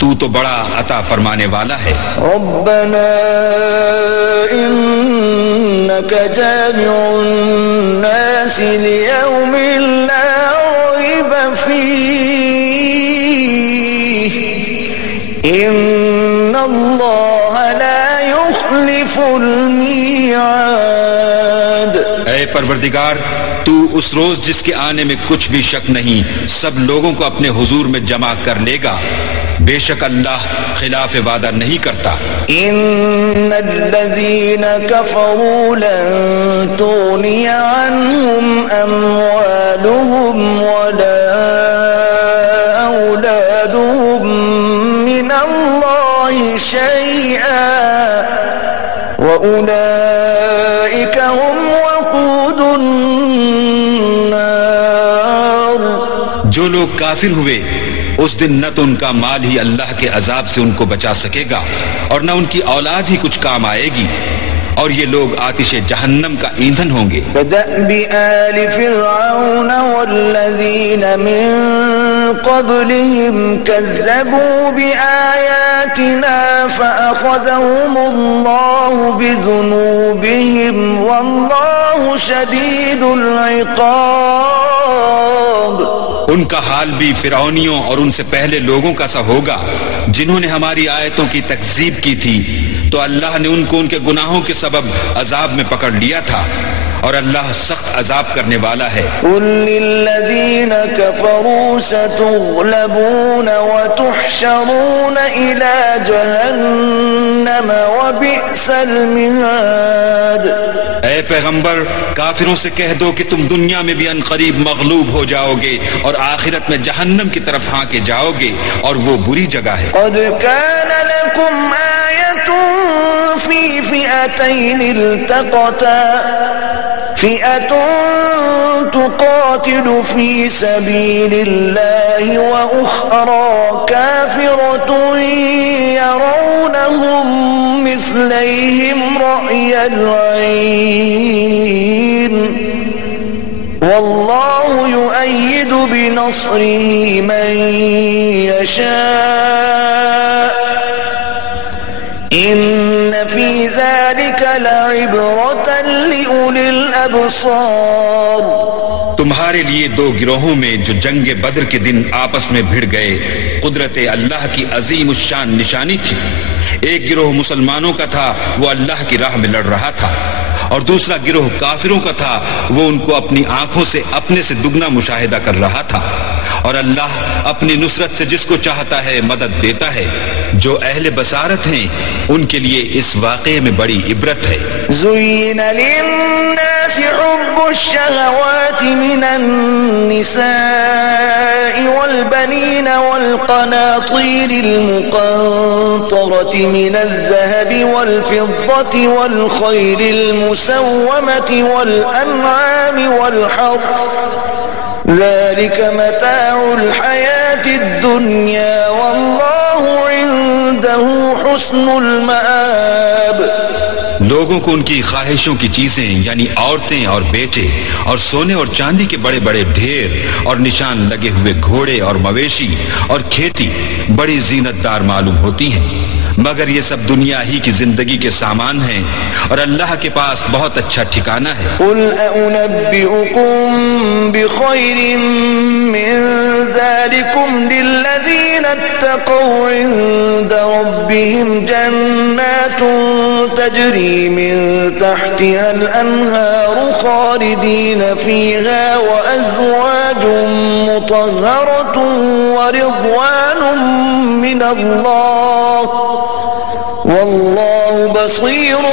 تو تو بڑا عطا فرمانے والا ہے. ربنا إنك جامع الناس ليوم لا ريب فيه إن الله لا يخلف الميعاد. اے پروردگار، تو اس روز جس کے آنے میں کچھ بھی شک نہیں سب لوگوں کو اپنے حضور میں جمع کر لے گا، بے شک اللہ خلاف وعدہ نہیں کرتا. ان الذين كفروا لن تغني عنهم اموالهم ولا اولادهم من الله شيئا واولئك هم وقود النار. جو لوگ کافر ہوئے اس دن نہ تو ان کا مال ہی اللہ کے عذاب سے ان کو بچا سکے گا اور نہ ان کی اولاد ہی کچھ کام آئے گی، اور یہ لوگ آتش جہنم کا ایندھن ہوں گے. كدأب آل فرعون والذين من قبلهم كذبوا بآياتنا فأخذهم الله بذنوبهم والله شديد العقاب. ان کا حال بھی فرعونیوں اور ان سے پہلے لوگوں کا سا ہوگا جنہوں نے ہماری آیتوں کی تکذیب کی تھی، تو اللہ نے ان کو ان کے گناہوں کے سبب عذاب میں پکڑ لیا تھا، اور اللہ سخت عذاب کرنے والا ہے. قل للذین كفروا ستغلبون وتحشرون إلى جہنم وبئس المہاد. اے پیغمبر، کافروں سے کہہ دو کہ تم دنیا میں بھی عنقریب مغلوب ہو جاؤ گے اور آخرت میں جہنم کی طرف ہانکے جاؤ گے، اور وہ بری جگہ ہے. قد كان لكم آية في فئتين التقتا فئة تقاتل في سبيل الله وأخرى كافرة يرونهم مثليهم رأي العين والله يؤيد بنصره من يشاء إن في ذلك لعبرة لأولي الأبصار. تمہارے لیے دو گروہوں میں جو جنگ بدر کے دن آپس میں بھڑ گئے قدرت اللہ کی عظیم الشان نشانی تھی. ایک گروہ مسلمانوں کا تھا، وہ اللہ کی راہ میں لڑ رہا تھا، اور دوسرا گروہ کافروں کا تھا، وہ ان کو اپنی آنکھوں سے اپنے سے دگنا مشاہدہ کر رہا تھا. اور اللہ اپنی نصرت سے جس کو چاہتا ہے مدد دیتا ہے. جو اہل بصارت ہیں ان کے لیے اس واقعے میں بڑی عبرت ہے. زين للناس حب الشهوات من النساء والبنين والقناطير المقنطرة من الذهب والفضة والخيل المسومة والأنعام والحرث ذلك متاع الحياة الدنيا والله عنده حسن المآب. لوگوں کو ان کی خواہشوں کی چیزیں یعنی عورتیں اور بیٹے اور سونے اور چاندی کے بڑے بڑے ڈھیر اور نشان لگے ہوئے گھوڑے اور مویشی اور کھیتی بڑی زینت دار معلوم ہوتی ہیں، مگر یہ سب دنیا ہی کی زندگی کے سامان ہیں اور اللہ کے پاس بہت اچھا ٹھکانہ ہے. قل أنبئكم بخير من ذلكم للذين اتقوا عند ربهم جنات تجري من تحتها الأنهار خالدين فيها وأزواج مطهرة ورضوان من الله والله بصير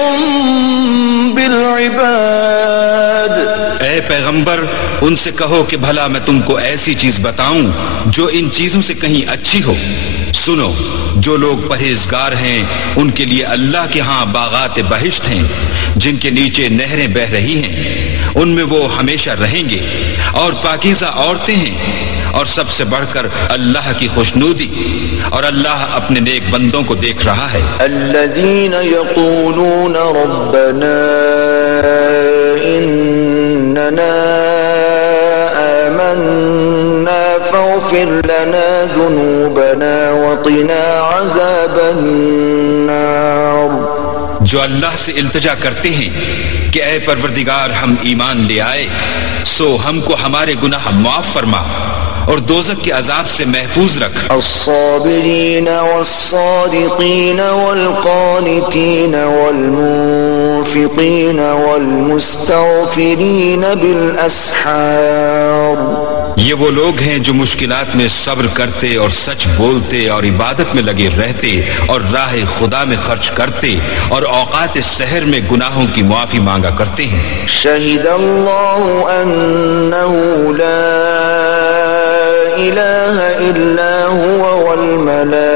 بالعباد. اے پیغمبر ان سے کہو کہ بھلا میں تم کو ایسی چیز بتاؤں جو ان چیزوں سے کہیں اچھی ہو. سنو، جو لوگ پرہیزگار ہیں ان کے لیے اللہ کے ہاں باغات بہشت ہیں جن کے نیچے نہریں بہہ رہی ہیں، ان میں وہ ہمیشہ رہیں گے، اور پاکیزہ عورتیں ہیں، اور سب سے بڑھ کر اللہ کی خوشنودی، اور اللہ اپنے نیک بندوں کو دیکھ رہا ہے. الذين يقولون ربنا إننا آمنا فاغفر لنا ذنوبنا وقنا عذاب النار. جو اللہ سے التجا کرتے ہیں کہ اے پروردگار ہم ایمان لے آئے سو ہم کو ہمارے گناہ معاف فرما اور دوزخ کے عذاب سے محفوظ رکھ. الصابرین والصادقین والقانتین والمنفقین والمستغفرین بالاسحار. یہ وہ لوگ ہیں جو مشکلات میں صبر کرتے اور سچ بولتے اور عبادت میں لگے رہتے اور راہ خدا میں خرچ کرتے اور اوقات سحر میں گناہوں کی معافی مانگا کرتے ہیں. شہد اللہ انہ لا الہ الا هو والملائکۃ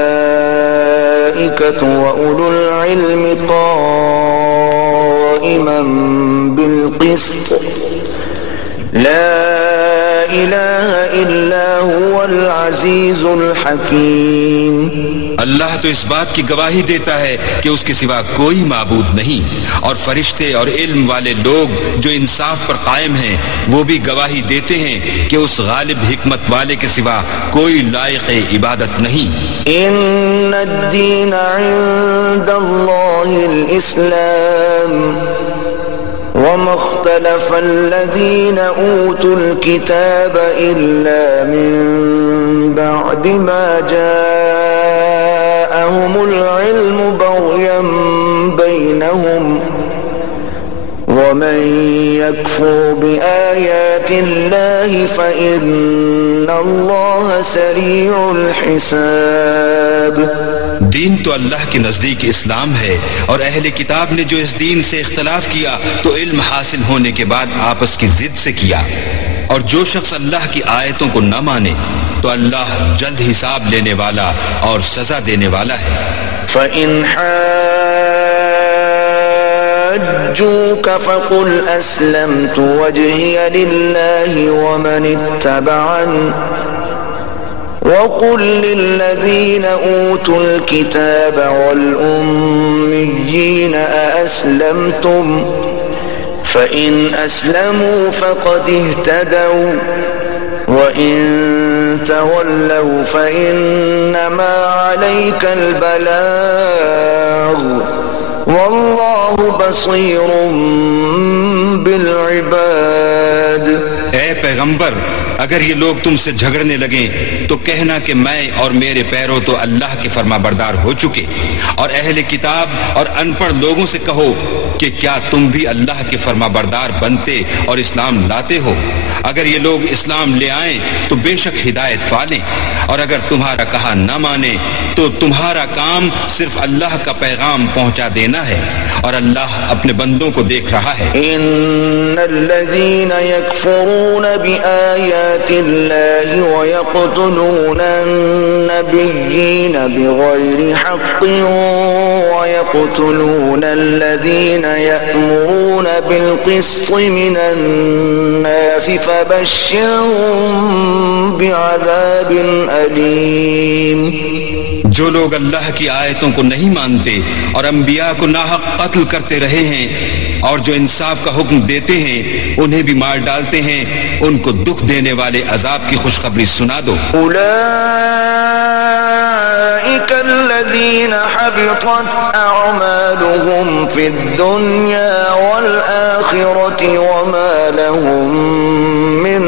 وأولو العلم قائما بالقسط لا الہ الا هو العزیز الحکیم. اللہ تو اس بات کی گواہی دیتا ہے کہ اس کے سوا کوئی معبود نہیں، اور فرشتے اور علم والے لوگ جو انصاف پر قائم ہیں وہ بھی گواہی دیتے ہیں کہ اس غالب حکمت والے کے سوا کوئی لائق عبادت نہیں. ان الدین عند اللہ الاسلام وما اختلف الذين اوتوا الكتاب الا من بعد ما جاءهم العلم بغيا بينهم ومن يكفر بآيات الله فإن الله سريع الحساب. دین تو اللہ کے نزدیک اسلام ہے، اور اہل کتاب نے جو اس دین سے اختلاف کیا تو علم حاصل ہونے کے بعد آپس کی ضد سے کیا، اور جو شخص اللہ کی آیتوں کو نہ مانے تو اللہ جلد حساب لینے والا اور سزا دینے والا ہے. فَإِنْ حَاجُّوكَ فَقُلْ أَسْلَمْتُ وَجْهِيَ لِلَّهِ وَمَنِ اتَّبَعَنِ وَقُلْ لِلَّذِينَ أُوتُوا الْكِتَابَ وَالْأُمِّيِّينَ أَأَسْلَمْتُمْ فَإِنْ أَسْلَمُوا فَقَدِ اهْتَدَوْا وَإِنْ تَوَلَّوْا فَإِنَّمَا عَلَيْكَ الْبَلَاغُ وَاللَّهُ بَصِيرٌ بِالْعِبَادِ. اے پیغمبر اگر یہ لوگ تم سے جھگڑنے لگیں تو کہنا کہ میں اور میرے پیرو تو اللہ کے فرما بردار ہو چکے، اور اہل کتاب اور ان پڑھ لوگوں سے کہو کہ کیا تم بھی اللہ کے فرما بردار بنتے اور اسلام لاتے ہو؟ اگر یہ لوگ اسلام لے آئیں تو بے شک ہدایت پالیں، اور اگر تمہارا کہا نہ مانے تو تمہارا کام صرف اللہ کا پیغام پہنچا دینا ہے، اور اللہ اپنے بندوں کو دیکھ رہا ہے۔ ان الذين يكفرون بآيات الله ويقتلون النبيين بغير حق ويقتلون الذين يأمرون بالقسط من الناس فبشرهم بعذاب أليم۔ جو لوگ اللہ کی آیتوں کو نہیں مانتے اور انبیاء کو ناحق قتل کرتے رہے ہیں اور جو انصاف کا حکم دیتے ہیں انہیں بھی مار ڈالتے ہیں، ان کو دکھ دینے والے عذاب کی خوشخبری سنا دو۔ اولئک الذین حبطت اعمالهم فی الدنیا والآخرة وما لهم من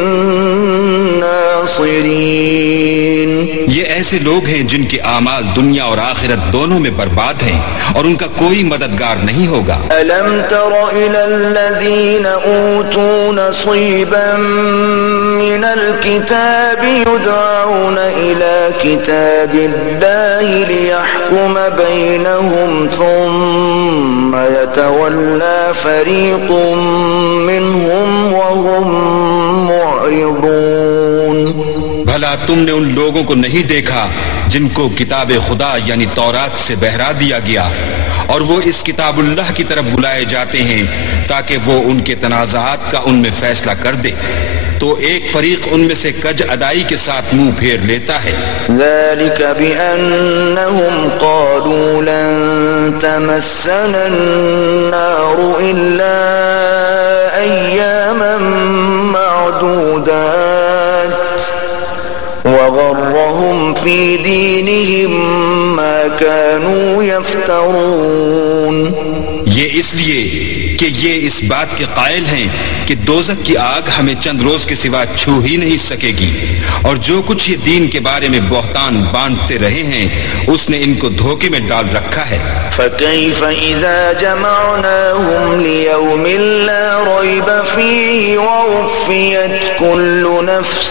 ناصرین۔ یہ ایسے لوگ ہیں جن کے اعمال دنیا اور آخرت دونوں میں برباد ہیں اور ان کا کوئی مددگار نہیں ہوگا۔ ألم تر إلى الذين أوتوا نصيبا من الكتاب يدعون إلى كتاب الله ليحكم بينهم ثم يتولى فريق منهم وهم معرضون۔ بھلا تم نے ان لوگوں کو نہیں دیکھا جن کو کتاب خدا یعنی تورات سے بہرا دیا گیا اور وہ اس کتاب اللہ کی طرف بلائے جاتے ہیں تاکہ وہ ان کے تنازعات کا ان میں فیصلہ کر دے، تو ایک فریق ان میں سے کج ادائی کے ساتھ منہ پھیر لیتا ہے۔ ذلك بأنهم قالوا لن تمسنا النار إلا أياما معدودات وغرهم في دينهم ما كانوا يفترون۔ یہ اس لیے کہ یہ اس بات کے قائل ہیں کہ دوزخ کی آگ ہمیں چند روز کے سوا چھو ہی نہیں سکے گی، اور جو کچھ یہ دین کے بارے میں بہتان باندھتے رہے ہیں اس نے ان کو دھوکے میں ڈال رکھا ہے۔ فكيف إذا جمعناهم ليوم لا ريب فيه ووفيت كل نفس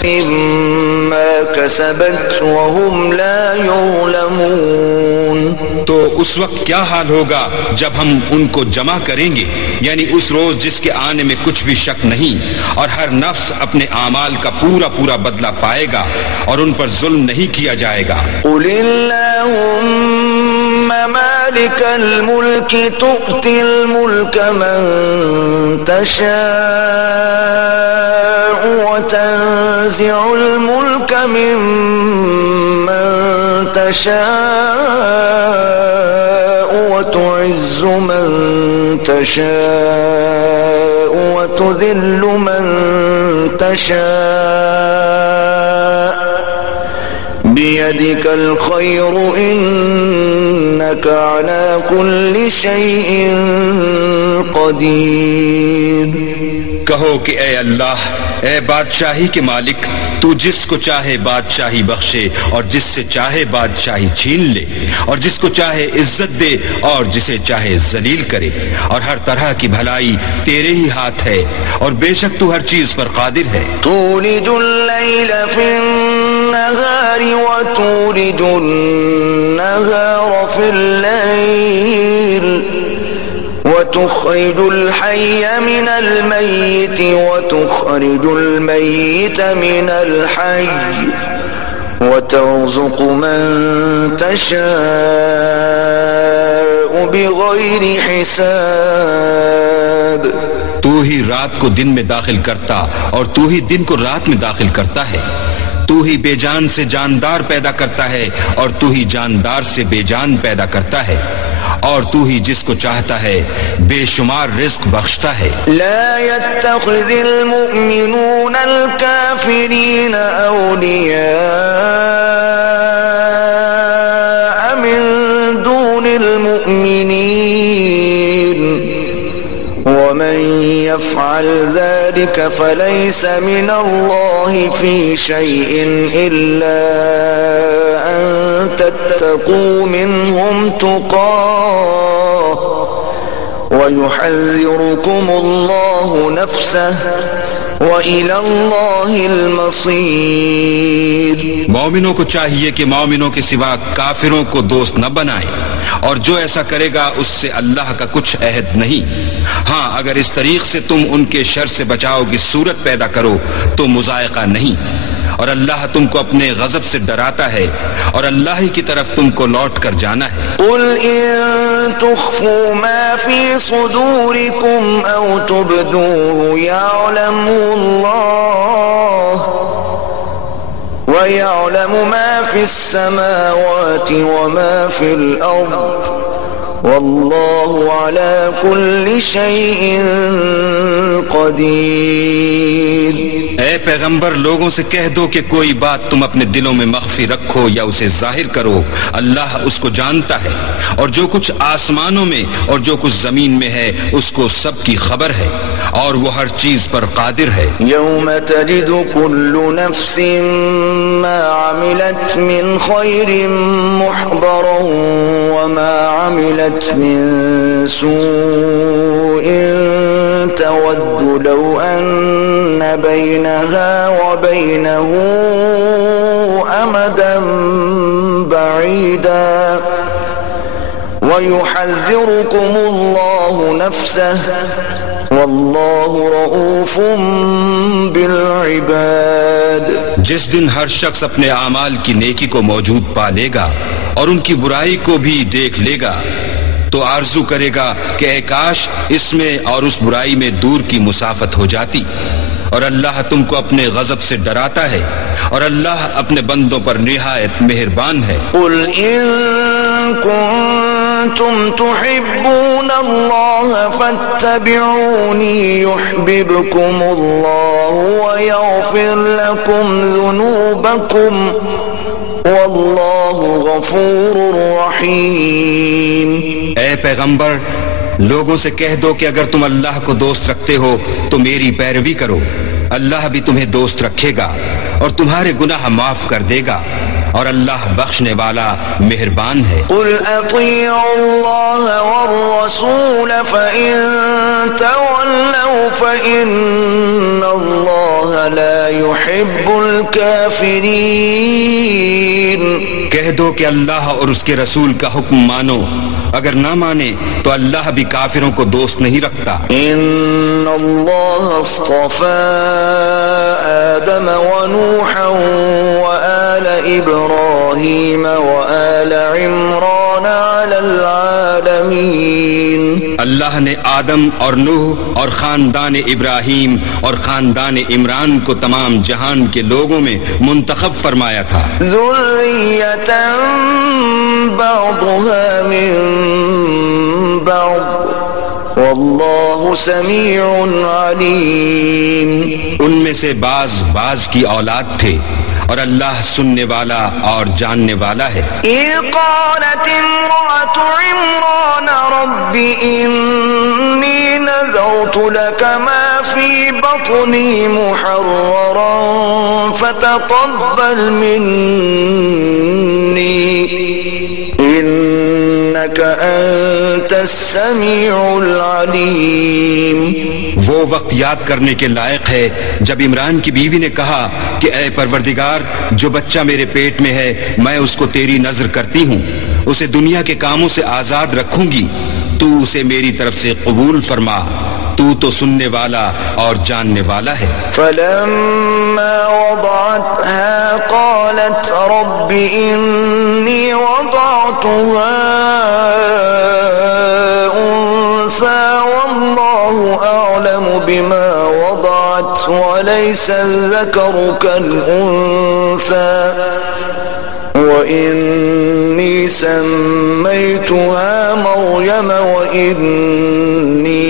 ما كسبت وهم لا يظلمون۔ تو اس وقت کیا حال ہوگا جب ہم ان کو جمع کریں گے، یعنی اس روز جس کے آنے میں کچھ بھی شک نہیں، اور ہر نفس اپنے اعمال کا پورا پورا بدلہ پائے گا اور ان پر ظلم نہیں کیا جائے گا۔ قل اللهم مالك الملك تؤتي الملك من تشاء وتنزع الملك ممن تشاء وتعز من تشاء وتذل من تشاء بيدك الخير إنك على كل شيء قدير۔ کہو کہ اے اللہ، اے بادشاہی کے مالک، تو جس کو چاہے بادشاہی بخشے اور جس سے چاہے بادشاہی چھین لے، اور جس کو چاہے عزت دے اور جسے چاہے ذلیل کرے، اور ہر طرح کی بھلائی تیرے ہی ہاتھ ہے، اور بے شک تو ہر چیز پر قادر ہے۔ تولج الليل في النهار وتولج النهار في الليل وتخرج الحي من الميت وتخرج الميت من الحي وترزق من تشاء بغير حساب۔ تو ہی رات کو دن میں داخل کرتا اور تو ہی دن کو رات میں داخل کرتا ہے، تو ہی بے جان سے جاندار پیدا کرتا ہے اور تو ہی جاندار سے بے جان پیدا کرتا ہے، اور تو ہی جس کو چاہتا ہے بے شمار رزق بخشتا ہے۔ لا يتخذ المؤمنون الكافرين أولياء من دون المؤمنين ومن يفعل ذلك فليس من الله في شيء إلا أن تتقوا منهم تقاه ويحذركم الله نفسه وَإِلَى اللَّهِ الْمَصِيرُ۔ مومنوں کو چاہیے کہ مومنوں کے سوا کافروں کو دوست نہ بنائیں، اور جو ایسا کرے گا اس سے اللہ کا کچھ عہد نہیں۔ ہاں اگر اس طریق سے تم ان کے شر سے بچاؤ کی صورت پیدا کرو تو مضائقہ نہیں، اور اللہ تم کو اپنے غضب سے ڈراتا ہے، اور اللہ ہی کی طرف تم کو لوٹ کر جانا ہے۔ قُلْ إِن تُخْفُوا مَا فِي صُدُورِكُمْ أَوْ تُبْدُوهُ يَعْلَمُهُ اللَّهُ وَيَعْلَمُ مَا فِي السَّمَاوَاتِ وَمَا فِي الْأَرْضِ وَاللَّهُ عَلَى كُلِّ شَيْءٍ قَدِيرٌ۔ اے پیغمبر لوگوں سے کہہ دو کہ کوئی بات تم اپنے دلوں میں مخفی رکھو یا اسے ظاہر کرو، اللہ اس کو جانتا ہے، اور جو کچھ آسمانوں میں اور جو کچھ زمین میں ہے اس کو سب کی خبر ہے، اور وہ ہر چیز پر قادر ہے۔ یوم تجد کل نفس ما عملت من خیر محضرا وما عملت من سوء تود لو ان بينها وبينه أمدا بعيدا ويحذركم الله نفسه والله رؤوف بالعباد۔ جس دن ہر شخص اپنے اعمال کی نیکی کو موجود پا لے گا اور ان کی برائی کو بھی دیکھ لے گا تو آرزو کرے گا کہ اے کاش اس میں اور اس برائی میں دور کی مسافت ہو جاتی، اور اللہ تم کو اپنے غضب سے ڈراتا ہے، اور اللہ اپنے بندوں پر نہایت مہربان ہے۔ قل ان کنتم تحبون اللہ فاتبعونی یحببکم اللہ ویغفر لکم ذنوبکم واللہ غفور رحیم۔ اے پیغمبر لوگوں سے کہہ دو کہ اگر تم اللہ کو دوست رکھتے ہو تو میری پیروی کرو، اللہ بھی تمہیں دوست رکھے گا اور تمہارے گناہ معاف کر دے گا، اور اللہ بخشنے والا مہربان ہے۔ قل اطیعوا اللہ والرسول فإن تولوا فإن اللہ لا يحب الكافرین۔ کہہ دو کہ اللہ اور اس کے رسول کا حکم مانو، اگر نہ مانے تو اللہ بھی کافروں کو دوست نہیں رکھتا۔ ان اللہ اصطفى آدم ونوحا وآل ابراہیم وآل عمران على العالمین۔ اللہ نے آدم اور نوح اور خاندان ابراہیم اور خاندان عمران کو تمام جہان کے لوگوں میں منتخب فرمایا تھا۔ ذریۃ بعضها من بعض واللہ سمیع علیم۔ ان میں سے بعض کی اولاد تھے، اور اللہ سننے والا اور جاننے والا ہے۔ اذ قالت امرأة عمران رب انی نذرت لك ما في بطني محررا فتقبل مني انك انت السمیع العلیم۔ وہ وقت یاد کرنے کے لائق ہے جب عمران کی بیوی نے کہا کہ اے پروردگار جو بچہ میرے پیٹ میں ہے میں اس کو تیری نظر کرتی ہوں، اسے دنیا کے کاموں سے آزاد رکھوں گی، تو اسے میری طرف سے قبول فرما، تو سننے والا اور جاننے والا ہے۔ فلما وضعتها قالت رب انی وضعتها بما وضعت وليس الذكر كالأنثى وإني سميتها مريم وإني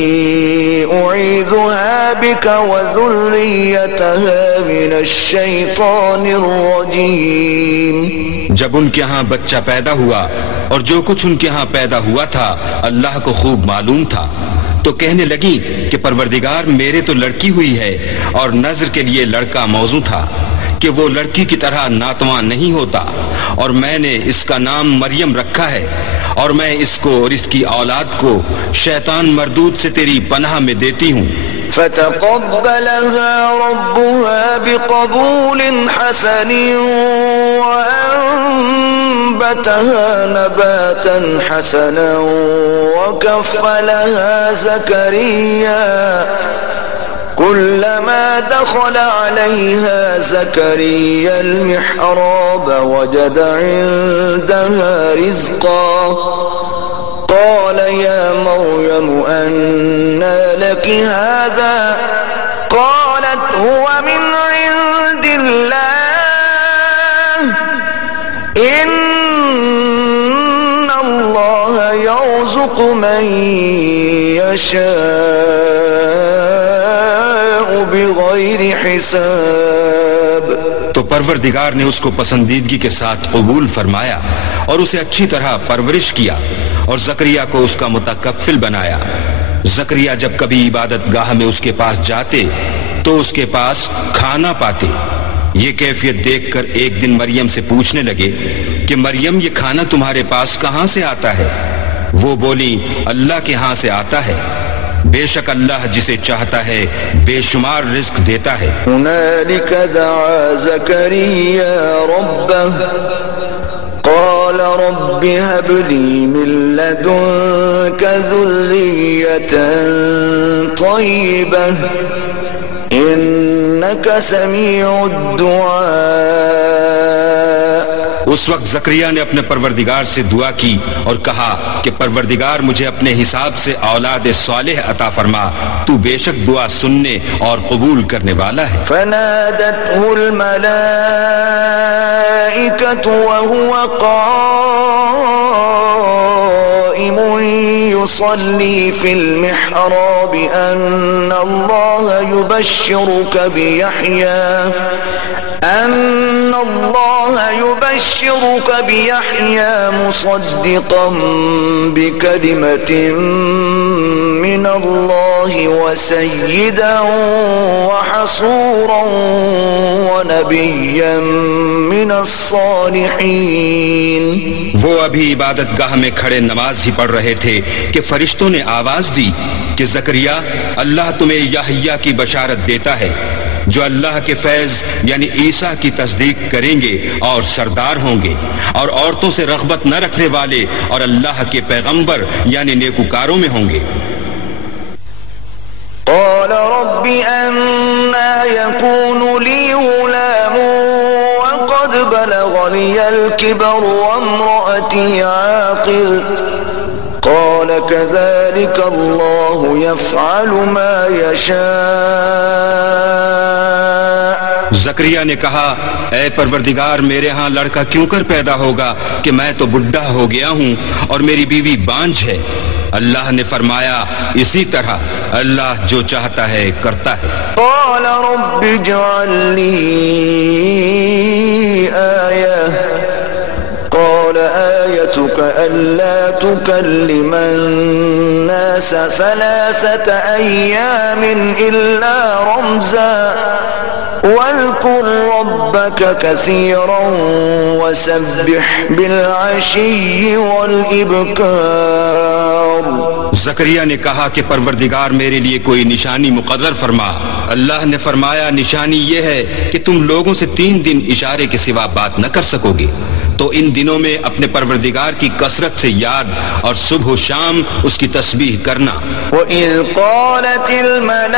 أعيذها بك وذريتها من الشيطان الرجيم۔ جب ان کے ہاں بچہ پیدا ہوا اور جو کچھ ان کے ہاں پیدا ہوا تھا اللہ کو خوب معلوم تھا، تو تو کہنے لگی کہ پروردگار میرے تو لڑکی ہوئی ہے، اور نذر کے لیے لڑکا موزوں تھا کہ وہ لڑکی کی طرح ناتواں نہیں ہوتا، اور میں نے اس کا نام مریم رکھا ہے، اور میں اس کو اور اس کی اولاد کو شیطان مردود سے تیری پناہ میں دیتی ہوں۔ فتقبلها ربها بقبول حسن وأنبتها نباتا حسنا وكفلها زكريا كلما دخل عليها زكريا المحراب وجد عندها رزقا قال يا مريم أنى لك هذا قالت هو من عند الله إن الله يرزق من يشاء بغير حساب۔ تو پروردگار نے اس کو پسندیدگی کے ساتھ قبول فرمایا اور اسے اچھی طرح پرورش کیا اور زکریا کو اس کا متکفل بنایا۔ زکریا جب کبھی عبادت گاہ میں اس کے پاس جاتے تو اس کے پاس کھانا پاتے۔ یہ کیفیت دیکھ کر ایک دن مریم سے پوچھنے لگے کہ مریم یہ کھانا تمہارے پاس کہاں سے آتا ہے؟ وہ بولی اللہ کے ہاں سے آتا ہے، بے شک اللہ جسے چاہتا ہے بے شمار رزق دیتا ہے۔ هنالك دعا زكريا ربه قال رب هب لي من لدنك ذرية طيبة إنك سميع الدعاء۔ اس وقت زکریا نے اپنے پروردگار سے دعا کی اور کہا کہ پروردگار مجھے اپنے حساب سے اولاد صالح عطا فرما، تو بے شک دعا سننے اور قبول کرنے والا ہے۔ فنادته الملائكة وهو قائم يصلي في المحراب أن الله يبشرك بيحيى مصدقا بكلمة من الله وسيدا وحصورا ونبيا من الصالحين۔ وہ ابھی عبادت گاہ میں کھڑے نماز ہی پڑھ رہے تھے کہ فرشتوں نے آواز دی کہ زکریا اللہ تمہیں یحییٰ کی بشارت دیتا ہے جو اللہ کے فیض یعنی عیسیٰ کی تصدیق کریں گے اور سردار ہوں گے اور عورتوں سے رغبت نہ رکھنے والے اور اللہ کے پیغمبر یعنی نیکوکاروں میں ہوں گے۔ قال رب أنى يكون لي غلام وقد بلغني الكبر وامرأتي عاقر قال كذلك الله يفعل ما يشاء۔ زکریا نے کہا اے پروردگار میرے ہاں لڑکا کیوں کر پیدا ہوگا کہ میں تو بڈھا ہو گیا ہوں اور میری بیوی بانجھ ہے۔ اللہ نے فرمایا اسی طرح اللہ جو چاہتا ہے کرتا ہے۔ قال رب اجعل لي آية قال آيتك ألا تكلم الناس 3 أيام إلا رمزا واذكر ربك كثيرا وسبح بالعشي والإبكار۔ زکریا نے کہا کہ پروردگار میرے لیے کوئی نشانی مقرر فرما۔ اللہ نے فرمایا نشانی یہ ہے کہ تم لوگوں سے 3 دن اشارے کے سوا بات نہ کر سکو گے، تو ان دنوں میں اپنے پروردگار کی کثرت سے یاد اور صبح و شام اس کی تسبیح کرنا۔ وَإِذْ قَالَتِ الْمَلَائِكَةُ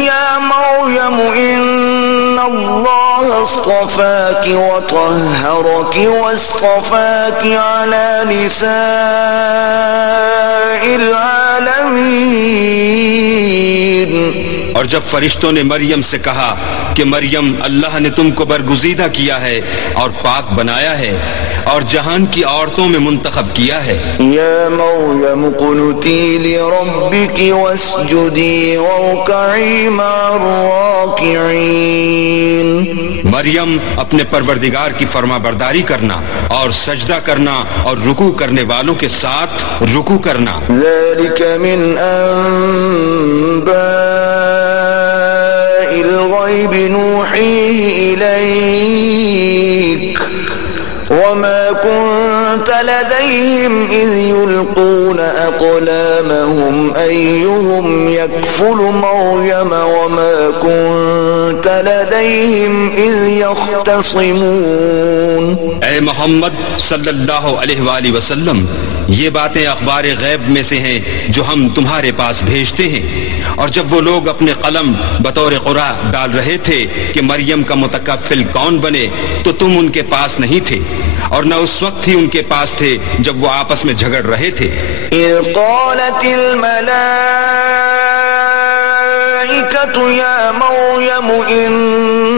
يَا مَرْيَمُ إِنَّ اللَّهَ اصْطَفَاكِ وَطَهَّرَكِ وَاصْطَفَاكِ عَلَى نِسَاءِ الْعَالَمِينَ۔ اور جب فرشتوں نے مریم سے کہا کہ مریم اللہ نے تم کو برگزیدہ کیا ہے اور پاک بنایا ہے اور جہان کی عورتوں میں منتخب کیا ہے۔ یا مریم قنتی لربک واسجدی وارکعی مع الراکعین۔ مریم اپنے پروردگار کی فرما برداری کرنا اور سجدہ کرنا اور رکوع کرنے والوں کے ساتھ رکوع کرنا۔ ذلك من انباء الغیب نوحیہ الیک وما كنت لديهم إذ يلقون أقلامهم أيهم يكفل مريم وما كنت لديهم إذ يختصمون۔ اے محمد صلی اللہ علیہ وآلہ وسلم، یہ باتیں اخبار غیب میں سے ہیں جو ہم تمہارے پاس بھیجتے ہیں، اور جب وہ لوگ اپنے قلم بطور قرعہ ڈال رہے تھے کہ مریم کا متکفل کون بنے تو تم ان کے پاس نہیں تھے، اور نہ اس وقت ہی ان کے پاس تھے جب وہ آپس میں جھگڑ رہے تھے۔ اذ قالت الملائکۃ یا مریم ان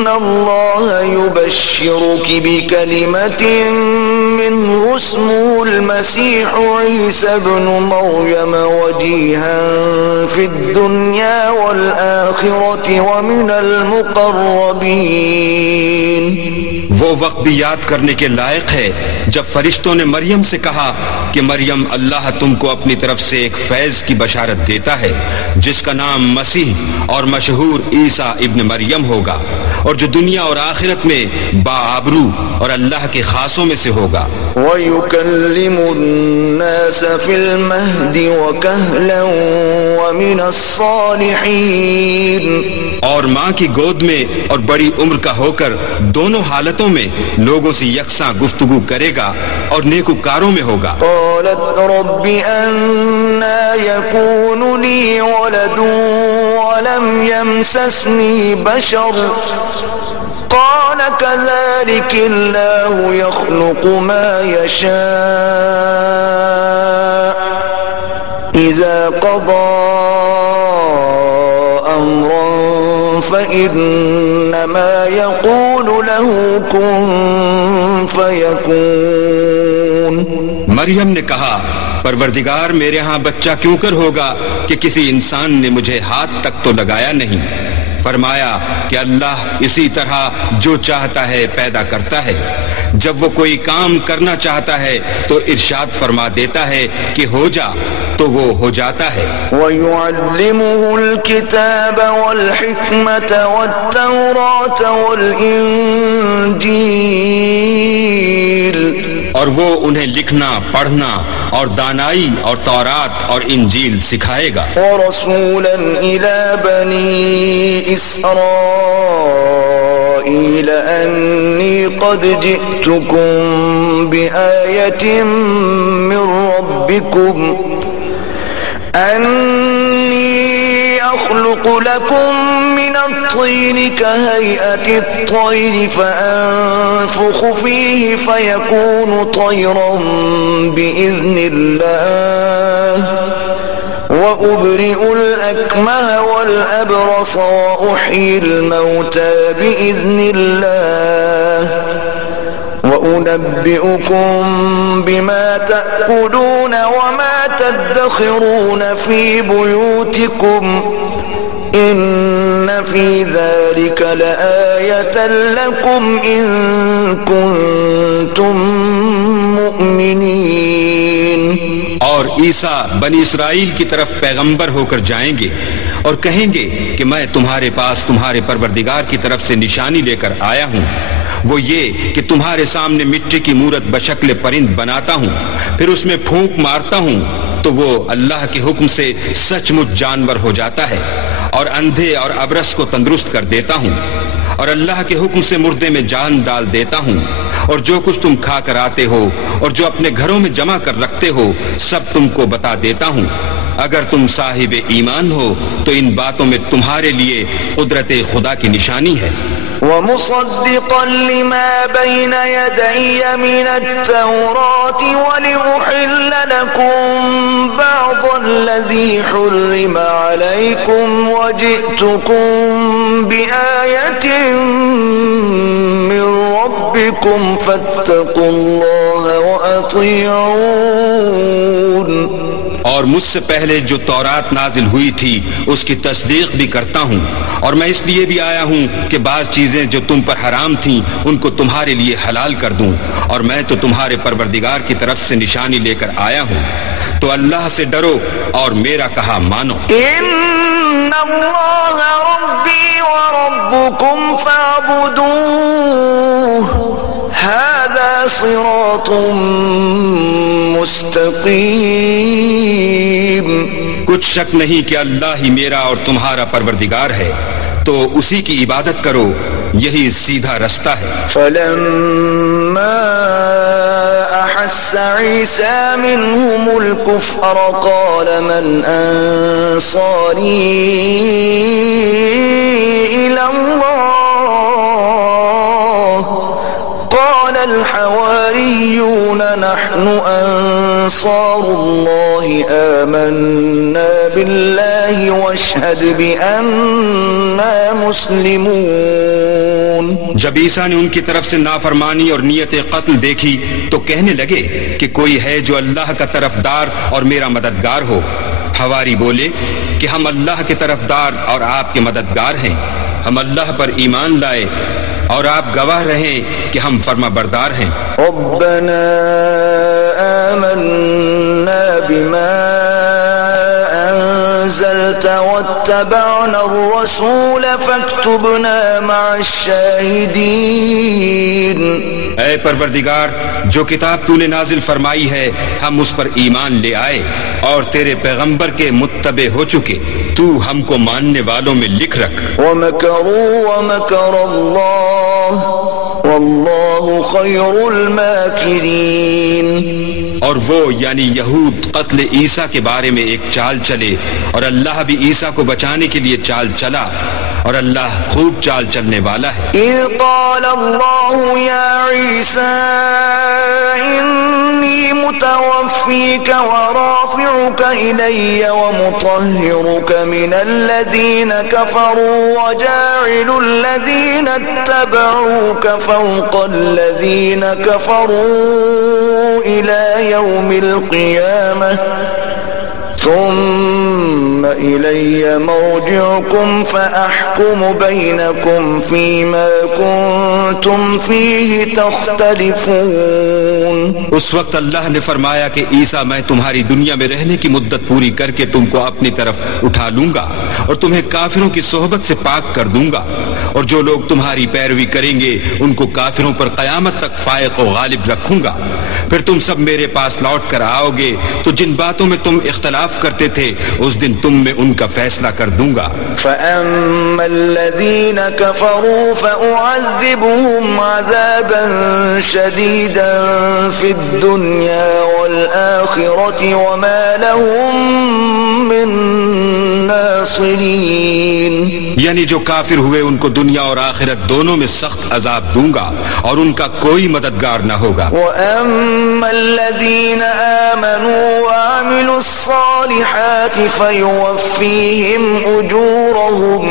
اللہ یبشرک بکلمۃ منہ اسمہ المسیح عیسی ابن مریم وجیہا فی الدنیا والآخرۃ ومن المقربین۔ وہ وقت بھی یاد کرنے کے لائق ہے جب فرشتوں نے مریم سے کہا کہ مریم، اللہ تم کو اپنی طرف سے ایک فیض کی بشارت دیتا ہے جس کا نام مسیح اور مشہور عیسیٰ ابن مریم ہوگا، اور جو دنیا اور آخرت میں باآبرو اور اللہ کے خاصوں میں سے ہوگا۔ وَيُكَلِّمُ النَّاسَ فِي الْمَهْدِ وَكَهْلًا وَمِنَ الصَّالِحِينَ، اور ماں کی گود میں اور بڑی عمر کا ہو کر دونوں حالتوں میں لوگوں سے یکساں گفتگو کرے گا اور نیکوکاروں میں ہوگا۔ قالت رب أَنَّى يَكُونُ لِي وَلَدٌ وَلَمْ يَمْسَسْنِي بَشَرٌ قال كذلك الله يخلق ما يشاء إذا قضى أمرا فإنما يقول له كن فيكون۔ مریم نے کہا، پروردگار میرے ہاں بچہ کیوں کر ہوگا کہ کسی انسان نے مجھے ہاتھ تک تو لگایا نہیں۔ فرمایا کہ اللہ اسی طرح جو چاہتا ہے پیدا کرتا ہے، جب وہ کوئی کام کرنا چاہتا ہے تو ارشاد فرما دیتا ہے کہ ہو جا تو وہ ہو جاتا ہے۔ وَيُعَلِّمُهُ الْكِتَابَ وَالْحِكْمَةَ وَالتَّوْرَاةَ وَالْإِنجِيلَ، اور وہ انہیں لکھنا، پڑھنا اور دانائی اور تورات اور انجیل سکھائے گا۔ وَرَسُولًا إِلَى بَنِي إِسْرَائِيلَ أَنِّي قَدْ جِئْتُكُمْ بِآيَةٍ مِّن رَّبِّكُمْ أَنِّي أَخْلُقُ لَكُم مِّنَ الطِّينِ كَهَيْئَةِ الطَّيْرِ فَأَنفُخُ فِيهِ فَيَكُونُ طَيْرًا بِإِذْنِ اللَّهِ وَأُبْرِئُ الْأَكْمَهَ وَالْأَبْرَصَ وَأُحْيِي الْمَوْتَى بِإِذْنِ اللَّهِ وَأُنَبِّئُكُم بِمَا تَأْكُلُونَ وَمَا تَدَّخِرُونَ فِي بُيُوتِكُمْ إِنَّ فِي ذَلِكَ لَآيَةً لَكُمْ إِن كُنتُم مُّؤْمِنِينَ۔ اور عیسیٰ بنی اسرائیل کی طرف پیغمبر ہو کر جائیں گے اور کہیں گے کہ میں تمہارے پاس تمہارے پروردگار کی طرف سے نشانی لے کر آیا ہوں، وہ یہ کہ تمہارے سامنے مٹی کی مورت بشکل پرند بناتا ہوں، پھر اس میں پھونک مارتا ہوں تو وہ اللہ کے حکم سے سچ مچ جانور ہو جاتا ہے، اور اندھے اور ابرص کو تندرست کر دیتا ہوں، اور اللہ کے حکم سے مردے میں جان ڈال دیتا ہوں، اور جو کچھ تم کھا کر آتے ہو اور جو اپنے گھروں میں جمع کر رکھتے ہو سب تم کو بتا دیتا ہوں۔ اگر تم صاحب ایمان ہو تو ان باتوں میں تمہارے لیے قدرت خدا کی نشانی ہے۔ وَمُصَدِّقًا لِمَا بَيْنَ يَدَيَّ مِنَ التَّوْرَاةِ وَلِأُحِلَّ لَكُم بَعْضَ الَّذِي حُرِّمَ عَلَيْكُمْ وَجِئْتُكُم بِآيَةٍ مِّن رَّبِّكُمْ فَاتَّقُوا اللَّهَ وَأَطِيعُونِ۔ اور اور مجھ سے پہلے جو تورات نازل ہوئی تھی اس کی تصدیق بھی کرتا ہوں، اور میں اس لیے بھی آیا ہوں کہ بعض چیزیں جو تم پر حرام تھیں ان کو تمہارے لیے حلال کر دوں، اور میں تو تمہارے پروردگار کی طرف سے نشانی لے کر آیا ہوں، تو اللہ سے ڈرو اور میرا کہا مانو۔ ان اللہ ربی وربکم فاعبدوہ ھذا صراط مستقیم۔ کچھ شک نہیں کہ اللہ ہی میرا اور تمہارا پروردگار ہے، تو اسی کی عبادت کرو، یہی سیدھا رستہ ہے۔ فلما احس عیسی منهم الكفر قال من انصاری الى اللہ قال الحواریون نحن انصار اللہ آمنا باللہ واشہد بأننا مسلمون۔ جب عیسیٰ نے ان کی طرف سے نافرمانی اور نیت قتل دیکھی تو کہنے لگے کہ کوئی ہے جو اللہ کا طرفدار اور میرا مددگار ہو۔ حواری بولے کہ ہم اللہ کے طرفدار اور آپ کے مددگار ہیں، ہم اللہ پر ایمان لائے اور آپ گواہ رہیں کہ ہم فرما بردار ہیں۔ ربنا آمنا بما انزلت واتبعنا الرسول فاكتبنا مع الشاہدین۔ اے پروردگار، جو کتاب تو نے نازل فرمائی ہے ہم اس پر ایمان لے آئے اور تیرے پیغمبر کے متبع ہو چکے، تو ہم کو ماننے والوں میں لکھ رکھ۔ وَمَكَرُوا وَمَكَرَ اللَّهُ وَاللَّهُ خَيْرُ الْمَاكِرِينَ۔ اور وہ یعنی یہود قتل عیسیٰ کے بارے میں ایک چال چلے، اور اللہ بھی عیسیٰ کو بچانے کے لیے چال چلا، اور اللہ خوب چال چلنے والا ہے۔ اِذْ قَالَ اللَّهُ يَا عِيسَىٰ إِنِّي مُتَوَفِّيكَ وَرَافِعُكَ إِلَيَّ وَمُطَهِّرُكَ مِنَ الَّذِينَ كَفَرُوا وَجَاعِلُ الَّذِينَ اتَّبَعُوكَ فَوْقَ الَّذِينَ كَفَرُوا إِلَى يَوْمِ الْقِيَامَةِ ثم إلي مرجعكم فأحكم بينكم فيما كنتم فيه تختلفون۔ اس وقت اللہ نے فرمایا کہ عیسیٰ میں تمہاری دنیا میں رہنے کی مدت پوری کر کے تم کو اپنی طرف اٹھا لوں گا اور تمہیں کافروں کی صحبت سے پاک کر دوں گا، اور جو لوگ تمہاری پیروی کریں گے ان کو کافروں پر قیامت تک فائق و غالب رکھوں گا۔ پھر تم سب میرے پاس لوٹ کر آؤ گے تو جن باتوں میں تم اختلاف کرتے تھے اس دن تم میں ان کا فیصلہ کر دوں گا۔ فَأَمَّا الَّذِينَ كَفَرُوا فَأُعَذِّبُهُمْ عَذَابًا شَدِيدًا فِي الدُّنْيَا وَالْآخِرَةِ وَمَا لَهُم مِّن نَاصِرِينَ۔ یعنی جو کافر ہوئے ان کو دنیا اور آخرت دونوں میں سخت عذاب دوں گا اور ان کا کوئی مددگار نہ ہوگا۔ وَأَمَّا الَّذِينَ آمَنُوا وَعَمِلُوا الصَّالِحَاتِ فَيُوَفِّيهِمْ أُجُورَهُمْ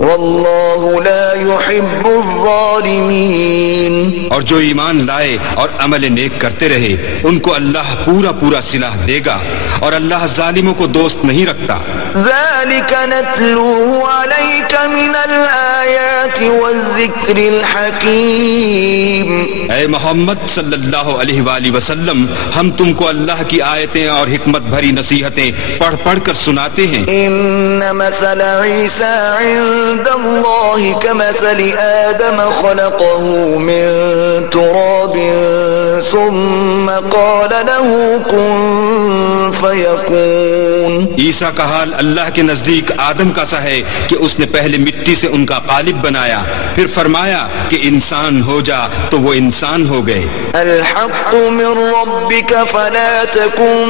وَاللَّهُ لَا يُحِبُّ الظَّالِمِينَ۔ اور جو ایمان لائے اور عمل نیک کرتے رہے ان کو اللہ پورا پورا صلاح دے گا، اور اللہ ظالموں کو دوست نہیں رکھتا۔ ذَلِكَ نَتْلُوهُ عَلَيْكَ مِنَ الْآيَاتِ وَالذِّكْرِ الْحَكِيمِ۔ اے محمد صلی اللہ علیہ وآلہ وسلم، ہم تم کو اللہ کی آیتیں اور حکمت بھری نصیحتیں پڑھ پڑھ کر سناتے ہیں۔ إِنَّ مَثَلَ عِيسَىٰ عِندَ اللَّهِ كَمَثَلِ آدَمَ خَلَقَهُ مِن تُرَابٍ ثُمَّ قَالَ لَهُ كُن فَيَكُونُ۔ عیسیٰ کا حال اللہ کے نزدیک آدم کا سا ہے کہ اس نے پہلے مٹی سے ان کا قالب بنایا، پھر فرمایا کہ انسان ہو جا تو وہ انسان ہو گئے۔ الحق من ربك فلا تكن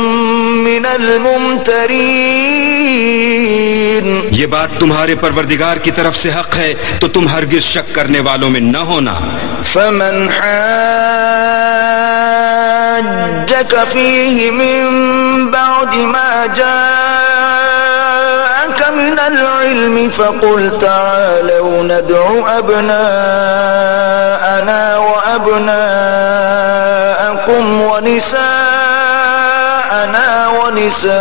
من الممترین۔ یہ بات تمہارے پروردگار کی طرف سے حق ہے تو تم ہرگز شک کرنے والوں میں نہ ہونا۔ فمن حاجك فيه من بعد ما جاءك من العلم فقل تعالوا ندع أبناءنا وأبناءكم ونساءنا نساءنا ونساءكم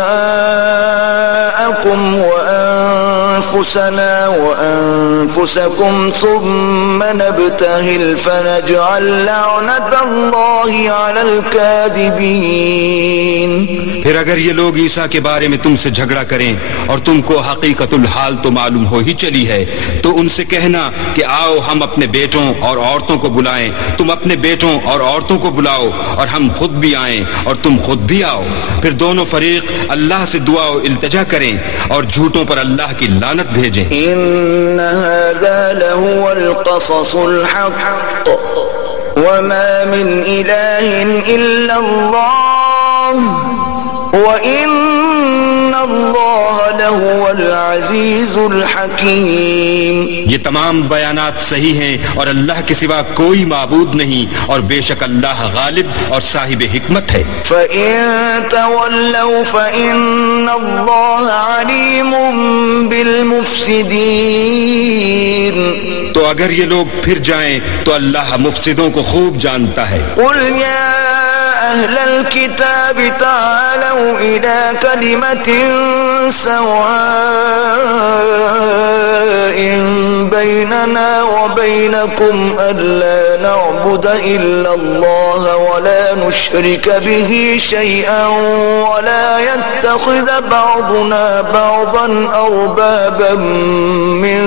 وأنفسنا وأنفسكم ثم نبتهل فنجعل لعنة الله على الكاذبين. پھر اگر یہ لوگ عیسیٰ کے بارے میں تم سے جھگڑا کریں اور تم کو حقیقت الحال تو معلوم ہو ہی چلی ہے، تو ان سے کہنا کہ آؤ ہم اپنے بیٹوں اور عورتوں کو بلائیں، تم اپنے بیٹوں اور عورتوں کو بلاؤ اور ہم خود بھی آئیں اور تم خود بھی آؤ. پھر دونوں فریق اللہ سے دعا و التجا کریں اور جھوٹوں پر اللہ کی لعنت بھیجیں. إن هذا لهو القصص الحق وما من إله إلا الله وإن الله لهو العزيز الحكيم. یہ تمام بیانات صحیح ہیں اور اللہ کے سوا کوئی معبود نہیں اور بے شک اللہ غالب اور صاحب حکمت ہے. فإن تولوا فإن الله عليم بالمفسدين. تو اگر یہ لوگ پھر جائیں تو اللہ مفسدوں کو خوب جانتا ہے. قل يا أهل الكتاب تعالوا إلى كلمة سواء بيننا وبينكم ألا نعبد إلا الله ولا نشرك به شيئا ولا يتخذ بعضنا بعضا أربابا من